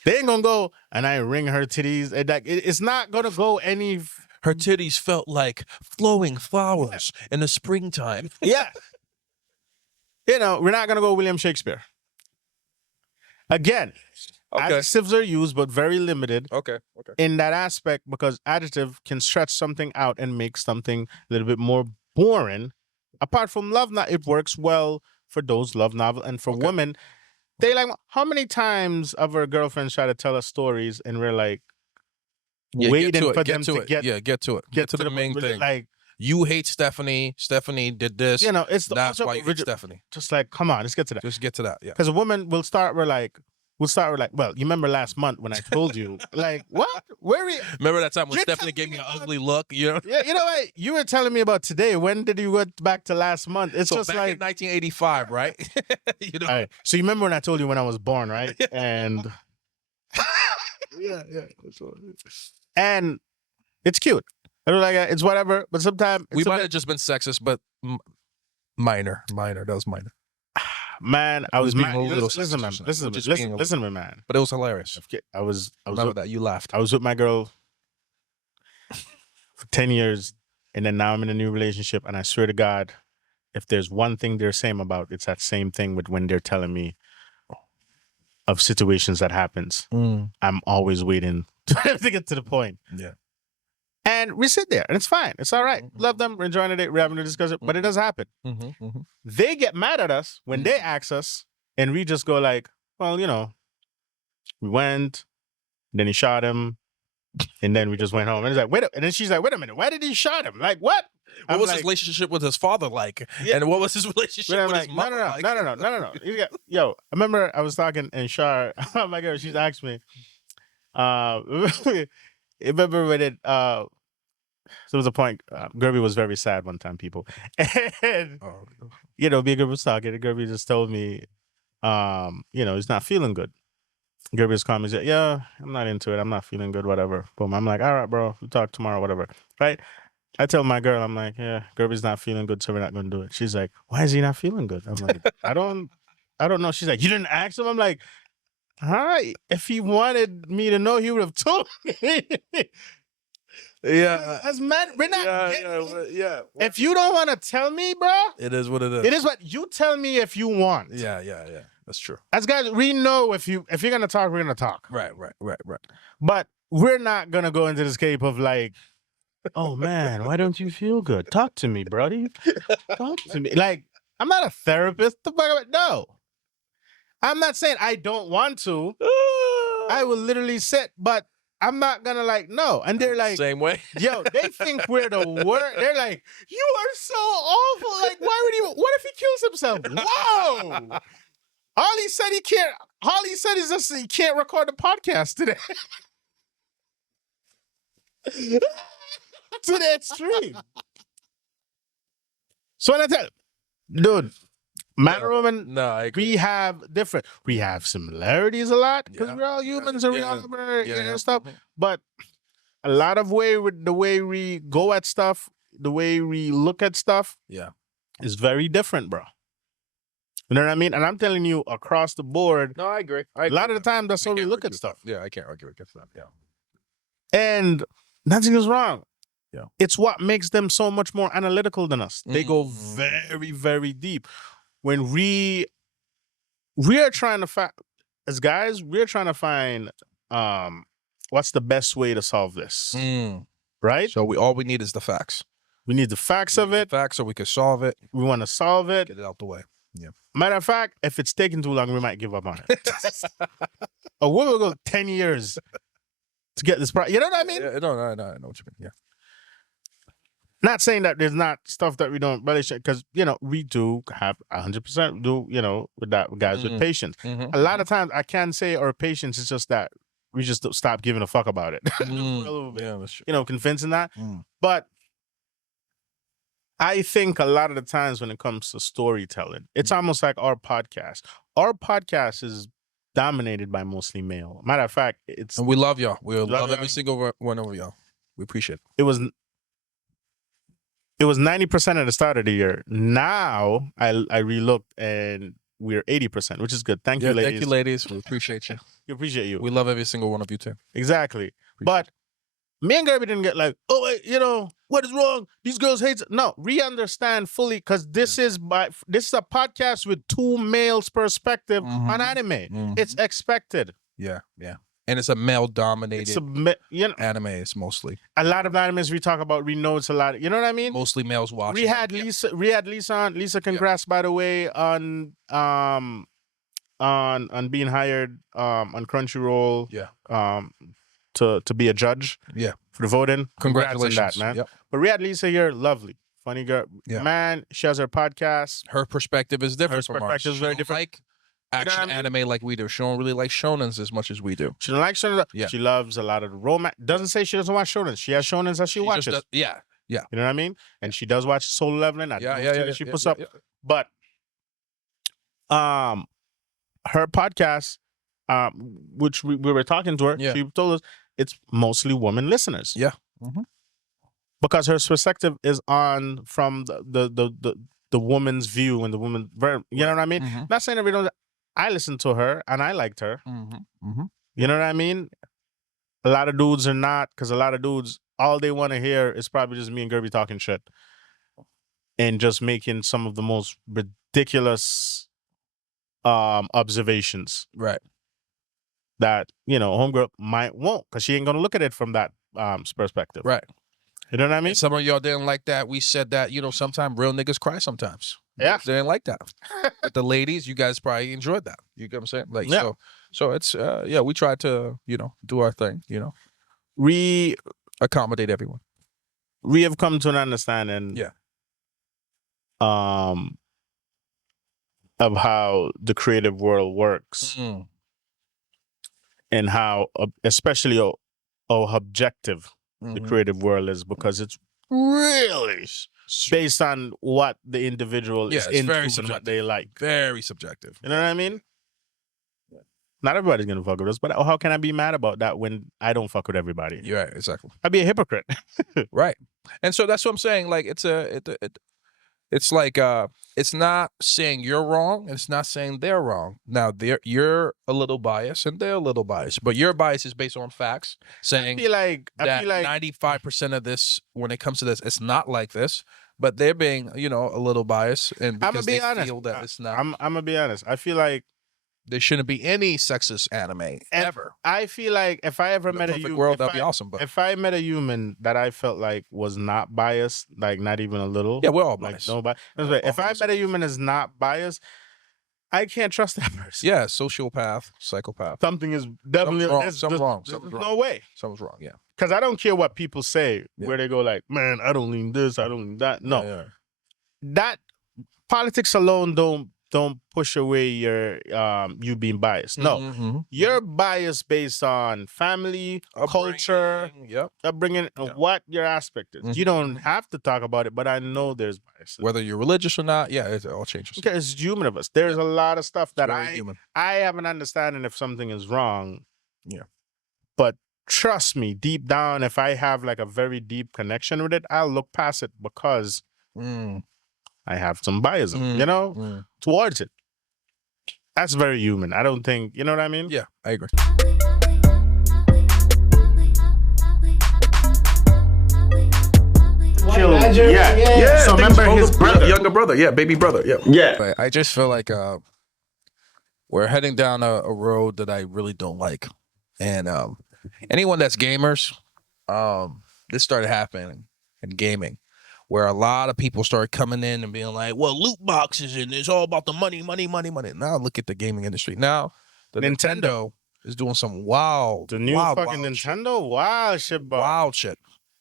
They ain't gonna go and I ring her titties. It's not gonna go any. Her titties felt like flowing flowers in the springtime. Yeah. We're not going to go William Shakespeare. Again, adjectives are used, but very limited. Okay. In that aspect, because adjective can stretch something out and make something a little bit more boring. Apart from love, it works well for those love novels. And for women, they like, how many times have our girlfriends try to tell us stories and we're like, waiting for them to get to it. Get to the main thing. Like, you hate Stephanie. Stephanie did this. That's why you hate Stephanie. Just like, come on, let's get to that. Just get to that. Yeah. Because a woman will start with like, well, you remember last month when I told you, like, what? Where are you? Remember that time when Stephanie gave me an ugly look? Yeah, you know what? You were telling me about today. When did you go back to last month? It's just back like in 1985, right? All right. So you remember when I told you when I was born, right? And yeah. And it's cute. I don't like it. It's whatever. But sometimes we might have just been sexist, but minor. That was minor. Man, I was being a little listen, man. Listen to me, man. But it was hilarious. I was remember that you laughed. I was with my girl for 10 years, and then now I'm in a new relationship, and I swear to God, if there's one thing they're same about, it's that same thing with when they're telling me, of situations that happens. I'm always waiting to get to the point. Yeah. And we sit there, and it's fine. It's all right. Love them. We're enjoying the date. We're having a discussion, but it does happen. They get mad at us when they ask us, and we just go like, well, you know, we went, then he shot him, and then we just went home. And he's like, wait, and then she's like, wait a minute, why did he shot him? Like, what? What was his relationship with his father like? Yeah. And what was his relationship with his mother like? No. Yo, I remember I was talking and Shar, oh my God, she's asked me, remember when it, there was a point, Guerby was very sad one time, people. And, you know, me and Guerby was talking, and Guerby just told me, you know, he's not feeling good. Guerby was calm. He said, yeah, I'm not into it. I'm not feeling good, whatever. Boom. I'm like, all right, bro, we'll talk tomorrow, whatever. Right? I tell my girl, I'm like, yeah, Guerby's not feeling good, so we're not going to do it. She's like, why is he not feeling good? I'm like, I don't know. She's like, you didn't ask him? I'm like, all right, if he wanted me to know, he would have told me. Yeah. As men, we're not. Yeah. If you don't want to tell me, bro, it is what it is. It is what you tell me if you want. Yeah. That's true. As guys, we know if you're gonna talk, we're gonna talk. Right. But we're not gonna go into this cape of like, oh man, why don't you feel good? Talk to me, brody. Talk to me. Like, I'm not a therapist. No. I'm not saying I don't want to. I will literally sit, but I'm not gonna like, no. And they're like, same way. Yo, they think we're the worst. They're like, you are so awful. Like, why would he? What if he kills himself? Whoa! All he said is just he can't record the podcast today. To the extreme. So when I tell, dude, man or woman, no, I agree. we have similarities a lot because we're all humans and we all have stuff. But a lot of the way we go at stuff, the way we look at stuff, is very different, bro. You know what I mean? And I'm telling you, across the board. No, I agree. A lot of the time, that's how we look at stuff. Yeah, I can't argue against that. Yeah. And nothing is wrong. Yeah. It's what makes them so much more analytical than us. They go very, very deep. When we are trying to find, as guys, we're trying to find what's the best way to solve this. Right? So all we need is the facts. We need the facts of it. Facts so we can solve it. We want to solve it. Get it out the way. Yeah. Matter of fact, if it's taking too long, we might give up on it. A woman will go 10 years to get this product. You know what I mean? No, I know what you mean. Yeah. Not saying that there's not stuff that we don't relish, because, you know, we do have 100% do, you know, with that, guys, with patience. A lot of times I can say our patience is just that we just stop giving a fuck about it. A little bit, that's true. You know, convincing that. But I think a lot of the times when it comes to storytelling, it's almost like our podcast. Our podcast is dominated by mostly male. Matter of fact, and we love y'all. We love every single one of y'all. We appreciate it. It was 90% at the start of the year. Now I relooked and we're 80%, which is good. Thank you, ladies. Thank you, ladies. We appreciate you. We appreciate you. We love every single one of you too. Exactly. But me and Guerby didn't get like, oh, wait, you know, what is wrong? These girls hate. No, we understand fully, because this is a podcast with two males' perspective on anime. It's expected. Yeah. And it's a male-dominated anime. It's mostly a lot of animes we talk about. We know it's a lot. You know what I mean? Mostly males watching. We had Lisa on. Lisa, congrats by the way on being hired on Crunchyroll. Yeah. To be a judge. Yeah. For the voting. Congratulations, on that, man. Yep. But we had Lisa here. Lovely, funny girl. Yeah. Man, she has her podcast. Her perspective is different. Her perspective is very different. Like action anime like we do. She don't really like shonens as much as we do. She don't like shonens. Yeah. She loves a lot of the romance. Doesn't say she doesn't watch shonens. She has shonens that she watches. Yeah. You know what I mean? And she does watch Solo Leveling. She puts up. But her podcast, which we were talking to her, she told us it's mostly women listeners. Yeah. Because her perspective is on from the woman's view and the woman, you know what I mean? Not saying that we don't. I listened to her and I liked her. You know what I mean? A lot of dudes are not, because a lot of dudes, all they want to hear is probably just me and Guerby talking shit and just making some of the most ridiculous observations. Right. that, homegirl won't, because she ain't gonna look at it from that perspective. Right. You know what I mean? And some of y'all didn't like that. We said that, sometimes real niggas cry sometimes. Yeah. They didn't like that. But the ladies, you guys probably enjoyed that. You get what I'm saying? Like, yeah. So it's, we tried to, do our thing, We accommodate everyone. We have come to an understanding. Yeah. Of how the creative world works. And how, especially how objective the creative world is, because it's really based on what the individual is into and what they like. Very subjective. You know what I mean? Yeah. Not everybody's gonna fuck with us, but how can I be mad about that when I don't fuck with everybody? You're right, exactly. I'd be a hypocrite. Right. And so that's what I'm saying. Like it's like it's not saying you're wrong, and it's not saying they're wrong. Now you're a little biased and they're a little biased, but your bias is based on facts, saying I feel like 95% of this, when it comes to this, it's not like this. But they're being, a little biased, and because they feel that it's not. I'm gonna be honest. I feel like there shouldn't be any sexist anime ever. I feel like if I ever met a human, world, that'd be awesome. But if I met a human that I felt like was not biased, like not even a little, yeah, we're all biased. Like nobody. If I met a human that's not biased, I can't trust that person. Yeah, sociopath, psychopath. Something is definitely something's wrong. No way. Something's wrong. Yeah. Because I don't care what people say, where they go like, man, I don't lean this, I don't lean that. No, that politics alone don't push away your you being biased. No, you're biased based on family, culture, upbringing, and what your aspect is. You don't have to talk about it, but I know there's bias. Whether you're religious or not, it all changes. Okay, it's human of us. There's a lot of stuff that I have an understanding if something is wrong. Yeah, but trust me, deep down, if I have like a very deep connection with it, I'll look past it because I have some bias, towards it. That's very human. I don't think, you know what I mean? Yeah, I agree. Yeah. So remember his brother, younger brother, baby brother, yeah. But I just feel like we're heading down a road that I really don't like, and anyone that's gamers, this started happening in gaming, where a lot of people started coming in and being like, well, loot boxes, and it's all about the money. Now look at the gaming industry. Now the Nintendo is doing some wild, the new fucking Nintendo, wild shit, bro. Wild shit.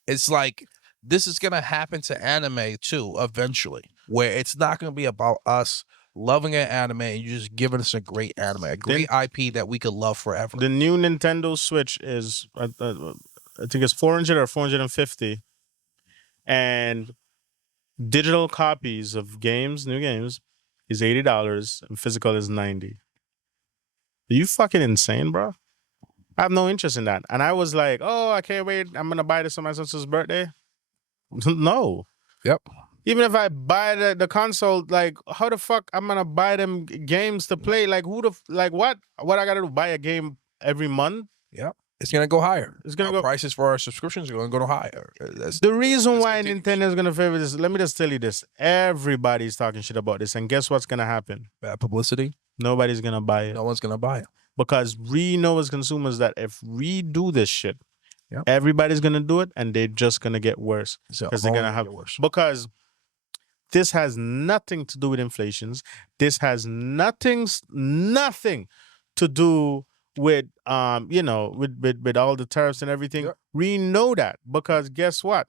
It's like, this is going to happen to anime too, eventually, where it's not going to be about us loving an anime and you just giving us a great anime, a great IP that we could love forever. The new Nintendo Switch is, I think it's 400 or 450. And digital copies of new games, is $80 and physical is $90. Are you fucking insane, bro? I have no interest in that. And I was like, oh, I can't wait. I'm going to buy this on my sister's birthday. No. Yep. Even if I buy the console, like, how the fuck I'm going to buy them games to play? Like, what? What I got to do? Buy a game every month? Yep. It's going to go higher. It's going to go. Prices for our subscriptions are going to go higher. The reason why Nintendo is going to favor this, let me just tell you this. Everybody's talking shit about this. And guess what's going to happen? Bad publicity. Nobody's going to buy it. No one's going to buy it. Because we know as consumers that if we do this shit, everybody's going to do it and they're just going to get worse. Because they're going to have worse. Because this has nothing to do with inflations. This has nothing to do with with all the tariffs and everything. Yep. We know that because guess what?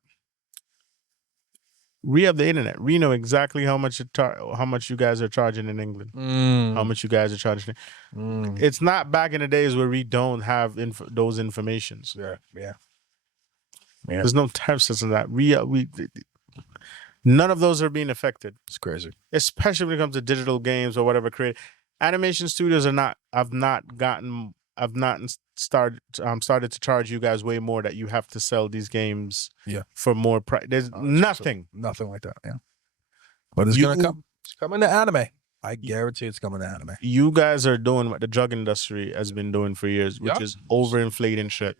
We have the internet. We know exactly how much you guys are charging in England. How much you guys are charging. It's not back in the days where we don't have those informations. Yeah. There's no tariff system that we none of those are being affected. It's crazy, especially when it comes to digital games or whatever. Animation studios have not started to charge you guys way more that you have to sell these games for more price. There's nothing like that. Yeah, but it's gonna come. It's coming to anime. I guarantee it's coming to anime. You guys are doing what the drug industry has been doing for years, which is overinflating shit.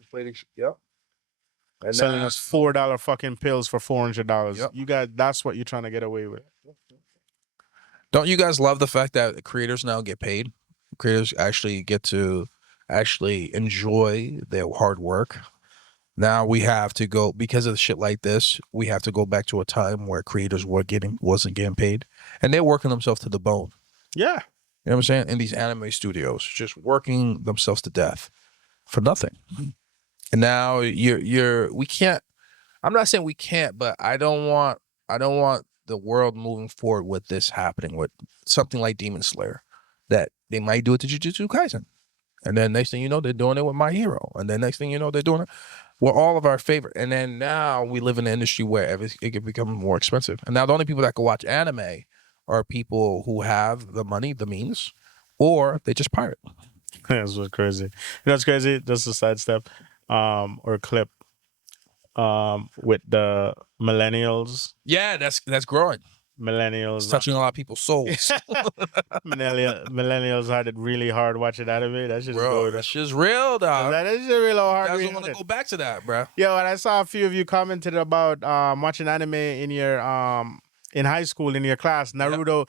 Yep. And selling us $4 fucking pills for $400. Yep. You guys, that's what you're trying to get away with. Don't you guys love the fact that creators now get paid? Creators actually get to actually enjoy their hard work. Now we have to go, because of shit like this, we have to go back to a time where creators wasn't getting paid, and they're working themselves to the bone. Yeah. You know what I'm saying? In these anime studios, just working themselves to death for nothing. And now we can't, I'm not saying we can't, but I don't want the world moving forward with this happening with something like Demon Slayer, that they might do it to Jujutsu Kaisen. And then next thing you know, they're doing it with My Hero. And then next thing you know, they're doing it with all of our favorite. And then now we live in an industry where it can become more expensive. And now the only people that can watch anime are people who have the money, the means, or they just pirate. That's what's crazy. You know what's crazy? Just a sidestep or a clip with the millennials. Yeah, that's growing. Millennials. It's touching a lot of people's souls. Millennials had it really hard watching anime. That's just good. That's just real, dog. That is real hard. You guys want to go back to that, bro. Yo, and I saw a few of you commented about watching anime in your in high school in your class. Naruto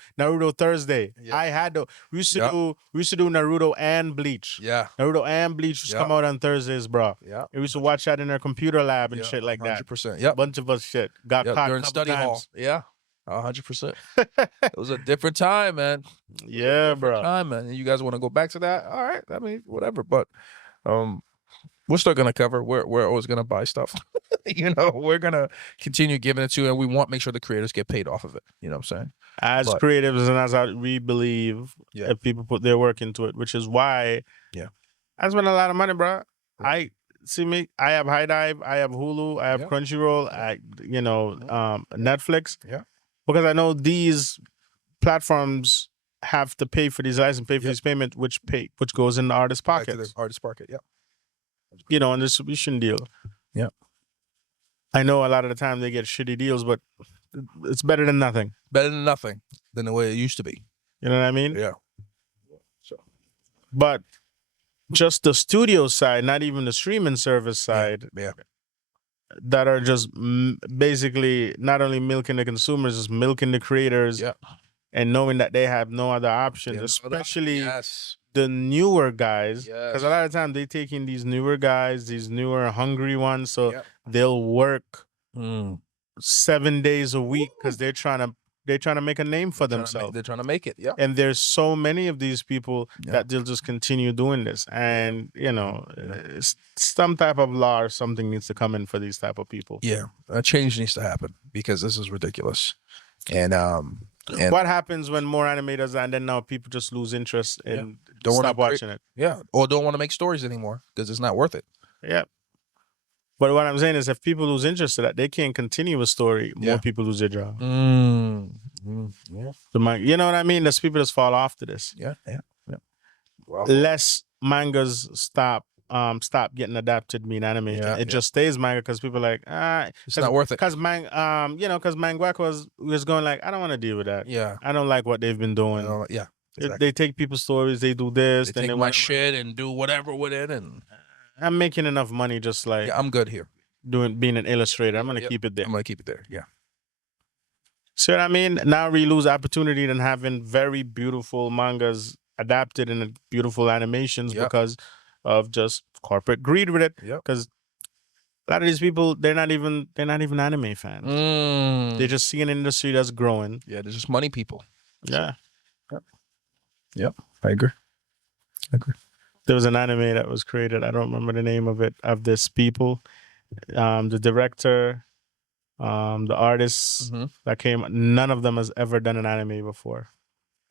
Thursday. Yep. I had to. We used to do Naruto and Bleach. Yeah. Naruto and Bleach used to come out on Thursdays, bro. Yeah. We used to watch that in our computer lab and shit like 100%. that. 100%. Yep. Bunch of us shit got caught during study hall. Yeah. 100%. It was a different time, man. Yeah, bro. Time, man. And you guys want to go back to that? All right. I mean, whatever. But we're still gonna cover. We're always gonna buy stuff. You know, we're gonna continue giving it to you, and we want to make sure the creators get paid off of it. You know what I'm saying? As creatives and as we believe, if people put their work into it, which is why, I spend a lot of money, bro. Yeah. I have High Dive, I have Hulu, I have Crunchyroll, Netflix. Yeah. Because I know these platforms have to pay for these licenses, pay for these payments, which goes in the artist's pocket. The artist's pocket, You know, and distribution deal. Yeah. I know a lot of the time they get shitty deals, but it's better than nothing. Better than nothing than the way it used to be. You know what I mean? Yeah. But just the studio side, not even the streaming service side. Yeah. That are just basically not only milking the consumers, just milking the creators, and knowing that they have no other option, especially the newer guys. Because a lot of times they take in these newer guys, these newer hungry ones, so they'll work 7 days a week because they're trying to make a name for themselves. They're trying to make it, And there's so many of these people that they'll just continue doing this. And, you know, some type of law or something needs to come in for these type of people. Yeah, a change needs to happen because this is ridiculous. And what happens when more anime does that and then now people just lose interest and don't stop watching it? Yeah, or don't want to make stories anymore because it's not worth it. Yeah. But what I'm saying is if people lose interest in that, they can't continue a story, more people lose their job. Yeah. You know what I mean? There's people just fall off to this. Yeah. Well, less mangas stop getting adapted mean animation. It just stays manga because people are like, it's not worth it. Because because Mangaka was going like, I don't want to deal with that. Yeah. I don't like what they've been doing. Exactly. They take people's stories, they do this, they take my shit and do whatever with it, and I'm making enough money just like I'm good here. Being an illustrator. I'm gonna keep it there. I'm gonna keep it there. Yeah. See what I mean? Now we lose opportunity than having very beautiful mangas adapted in beautiful animations because of just corporate greed with it. Because a lot of these people, they're not even anime fans. They just see an industry that's growing. Yeah, they're just money people. Yeah. Yep. I agree. There was an anime that was created. I don't remember the name of it, of this people. The director, the artists that came, none of them has ever done an anime before.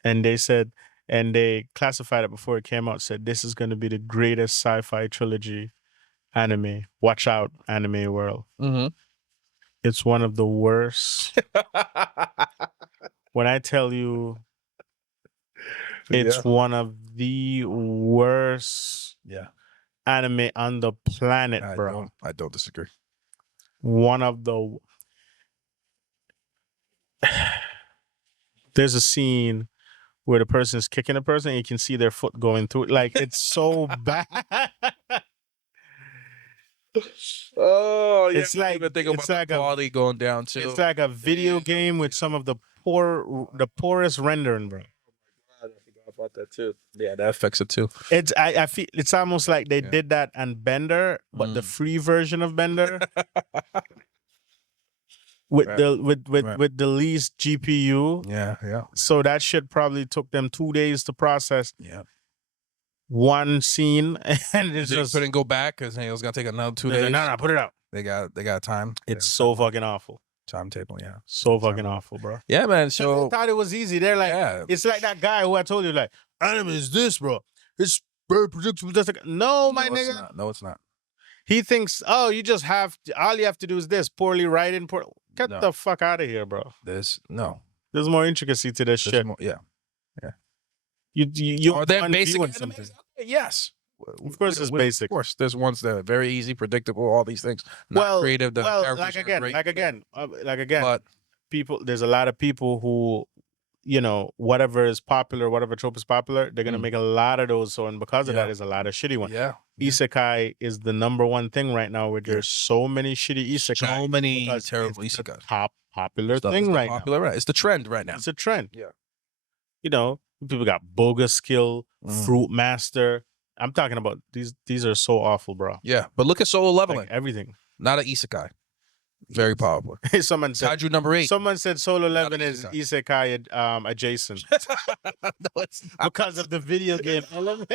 And they said, and they classified it before it came out, said this is going to be the greatest sci-fi trilogy anime. Watch out, anime world. It's one of the worst. When I tell you, it's one of the worst anime on the planet, bro. I don't disagree. One of the... There's a scene where the person is kicking a person and you can see their foot going through it. Like, it's so bad. Oh, yeah. It's like, even think about the quality going down too. It's like a video game with some of the poorest rendering, bro. about that too. Yeah, that affects it too. I feel it's almost like they did that on Bender, but the free version of Bender with with the least GPU. Yeah. So that shit probably took them 2 days to process. Yeah. One scene, and it's just couldn't go back because it was gonna take another 2 days. No, put it out. They got time. It's so fucking awful. Timetable, yeah. So fucking awful, bro. Yeah, man. So I thought it was easy. They're like, it's like that guy who I told you, like, anime is this, bro. It's very predictable. No, my nigga. No, it's not. He thinks, oh, you just have to, all you have to do is this. Poorly writing. Get the fuck out of here, bro. There's more intricacy to this shit. Yeah. You are there basic something? Yes. Of course, it's basic. Of course, there's ones that are very easy, predictable, all these things. Not creative. Like again. But people, there's a lot of people who, whatever is popular, whatever trope is popular, they're gonna make a lot of those. So, and because of that, there's a lot of shitty ones. Yeah. Isekai is the number one thing right now, where there's so many shitty isekai. So many terrible isekai. Top popular thing right now. Right. It's the trend right now. It's a trend. Yeah. People got Bogus Skill, Fruit Master. I'm talking about these are so awful, bro. Yeah, but look at Solo Leveling. Like everything. Not an isekai. Very powerful. Someone said Kaiju number 8. Someone said Solo Leveling is isekai adjacent. No, it's not. Because of the video game element.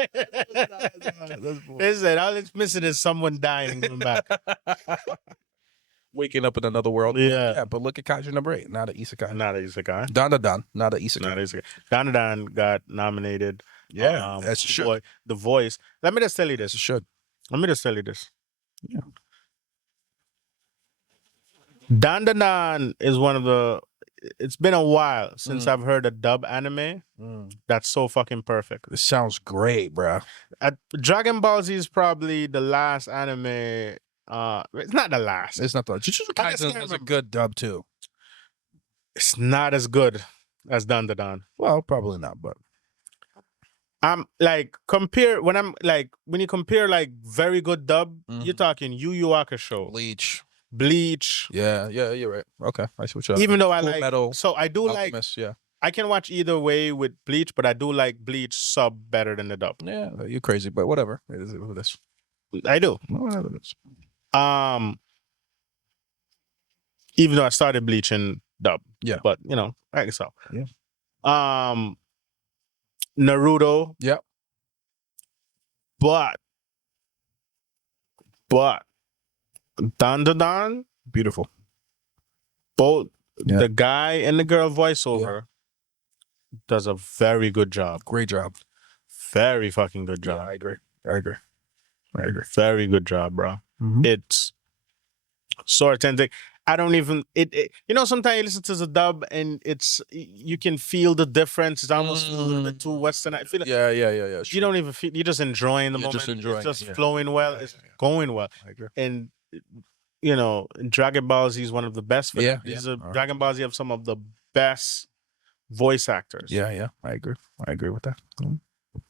They said all it's missing is someone dying and coming back. Waking up in another world. Yeah. But look at Kaiju number 8. Not an isekai. Not an isekai. Dan. Not an isekai. Not an isekai. Dan got nominated. Yeah, as it should. The Voice. Let me just tell you this. As it should. Let me just tell you this. Yeah. Dan is one of the. It's been a while since I've heard a dub anime that's so fucking perfect. It sounds great, bro. Dragon Ball Z is probably the last anime. It's not the last. It's not the. Jujutsu Kaisen is a good dub too. It's not as good as Dan. Well, probably not, but. I'm like when you compare like very good dub, you're talking Yu Yu Hakusho, Bleach. Yeah, you're right. Okay, I see what you're. Even though I Full like Metal, so I do Alchemist, like. I can watch either way with Bleach, but I do like Bleach sub better than the dub. Yeah, you're crazy, but whatever. It is what it is. I do. Whatever it is. Even though I started Bleach in dub. Yeah. But I guess so. Yeah. Naruto. Yep. But Dan, Beautiful. both the guy and the girl voiceover does a very good job. Great job. Very fucking good job. Yeah, I agree. Very good job, bro. Mm-hmm. It's so authentic. I don't even sometimes you listen to the dub and you can feel the difference. It's almost a little bit too western. I feel like Yeah. you don't even feel. You're just enjoying the moment. Just enjoying. It's just flowing well. It's going well. I agree. And Dragon Ball Z is one of the best. Dragon Ball Z have some of the best voice actors. Yeah. I agree with that. Mm-hmm.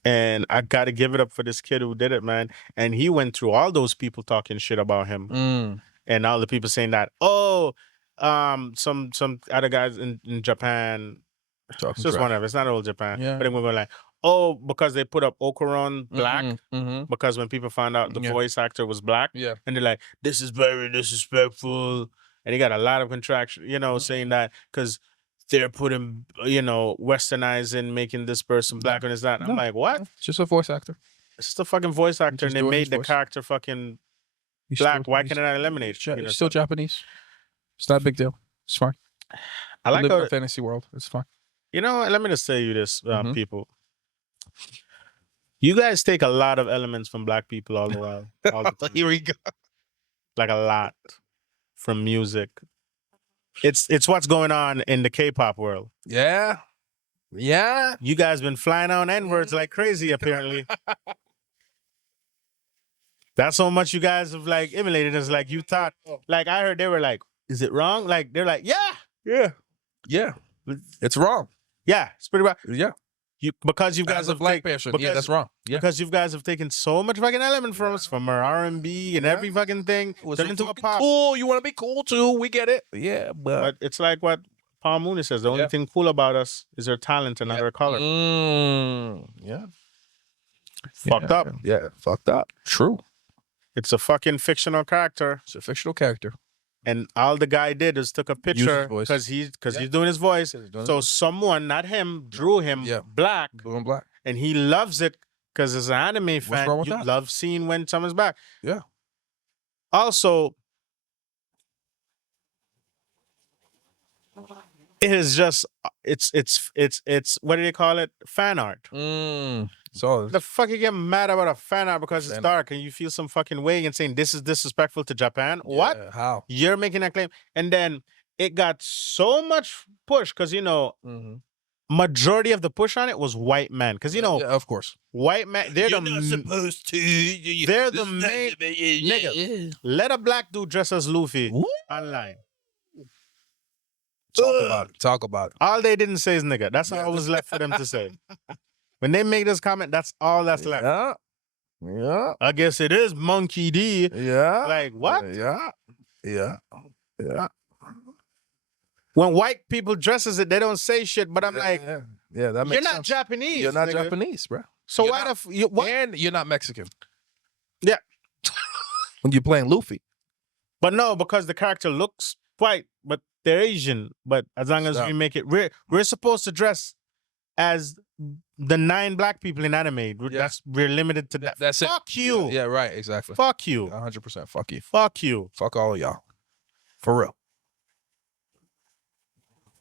And I got to give it up for this kid who did it, man. And he went through all those people talking shit about him. And all the people saying that, some other guys in Japan, it's just whatever. It's not all Japan. Yeah. But then we're going like, because they put up Okuron black, because when people found out the voice actor was black, and they're like, this is very disrespectful. And he got a lot of contraction, saying that because they're putting, westernizing, making this person black and it's that. I'm like, what? It's just a voice actor. It's just a fucking voice actor, and they made the character fucking black. Why can't I eliminate? He's still Japanese. It's not a big deal. It's fine. I like live in a fantasy world. It's fine. Let me just tell you this, people. You guys take a lot of elements from black people all the while. All the time. Here we go. Like a lot from music. It's what's going on in the K-pop world. Yeah. You guys been flying on N-words like crazy, apparently. That's how much you guys have like emulated us. Like you thought, like I heard they were like, is it wrong? Like they're like, yeah. It's wrong. Yeah, it's pretty wrong. Yeah. Because you guys As a have black person, that's wrong. Yeah. Because you guys have taken so much fucking element from us, from our R&B and every fucking thing, turned into a pop. Cool. You want to be cool too? We get it. Yeah, but it's like what Paul Mooney says the only thing cool about us is our talent and not our color. Yeah. Fucked up. Yeah, fucked up. True. It's a fucking fictional character. It's a fictional character. And all the guy did is took a picture because he's doing his voice. So someone, not him, drew him black. Blue and black. And he loves it because as an anime fan, you love seeing when someone's black. Yeah. Also, it is just it's what do they call it? Fan art. So the fuck you get mad about a fan art because it's dark and you feel some fucking way and saying this is disrespectful to Japan? What? How? You're making that claim. And then it got so much push because majority of the push on it was white men. Because of course. White men, they're You're not supposed to. They're the main nigga. Let a black dude dress as Luffy online. Talk about it. All they didn't say is nigga. That's all was left for them to say. When they make this comment, that's all that's left. Yeah. I guess it is Monkey D. Yeah. Like, what? Yeah. When white people dress as it, they don't say shit, but I'm like, that makes you're not sense. Japanese. You're not nigga. Japanese, bro. So what? And you're not Mexican. Yeah. When you're playing Luffy. But no, because the character looks white, but they're Asian. But as long as we make it, we're supposed to dress as the 9 black people in anime. We're limited to that. That's Fuck you. Yeah, right, exactly. Fuck you. 100%. Fuck you. Fuck you. Fuck all of y'all. For real.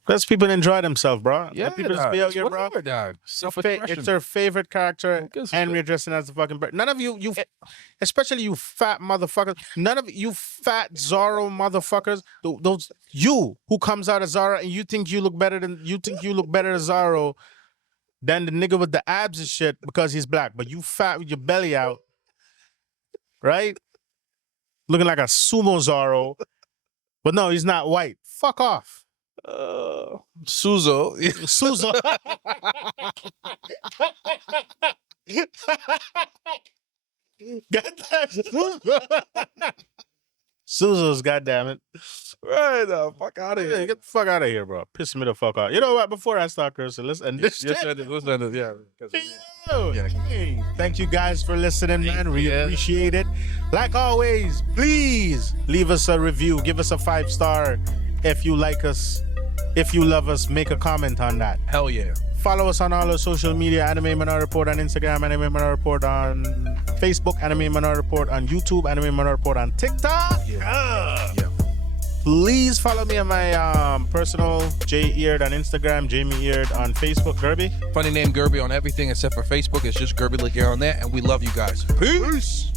Because people enjoy themselves, bro. Yeah, people just be out here, bro. It's their favorite character, and we're dressing as the fucking bird. None of you, especially you fat motherfuckers. None of you fat Zoro motherfuckers. Those you who comes out as Zoro and you think you look better as Zoro than the nigga with the abs and shit because he's black. But you fat with your belly out, right? Looking like a sumo Zoro. But no, he's not white. Fuck off. Suzo. Suzo's, goddammit. Right now, fuck out of here. Get the fuck out of here, bro. Piss me the fuck out. You know what? Before I start cursing, let's end this shit. Hey, thank you guys for listening, man. We appreciate it. Like always, please leave us a review. Give us a 5-star. If you like us, if you love us, make a comment on that. Hell yeah. Follow us on all our social media, Anime Minority Report on Instagram, Anime Minority Report on Facebook, Anime Minority Report on YouTube, Anime Minority Report on TikTok. Yeah. Please follow me on my personal J Eared on Instagram, Jamie Eared on Facebook. Guerby? Funny name Guerby on everything except for Facebook. It's just Guerby Lick on there, and we love you guys. Peace.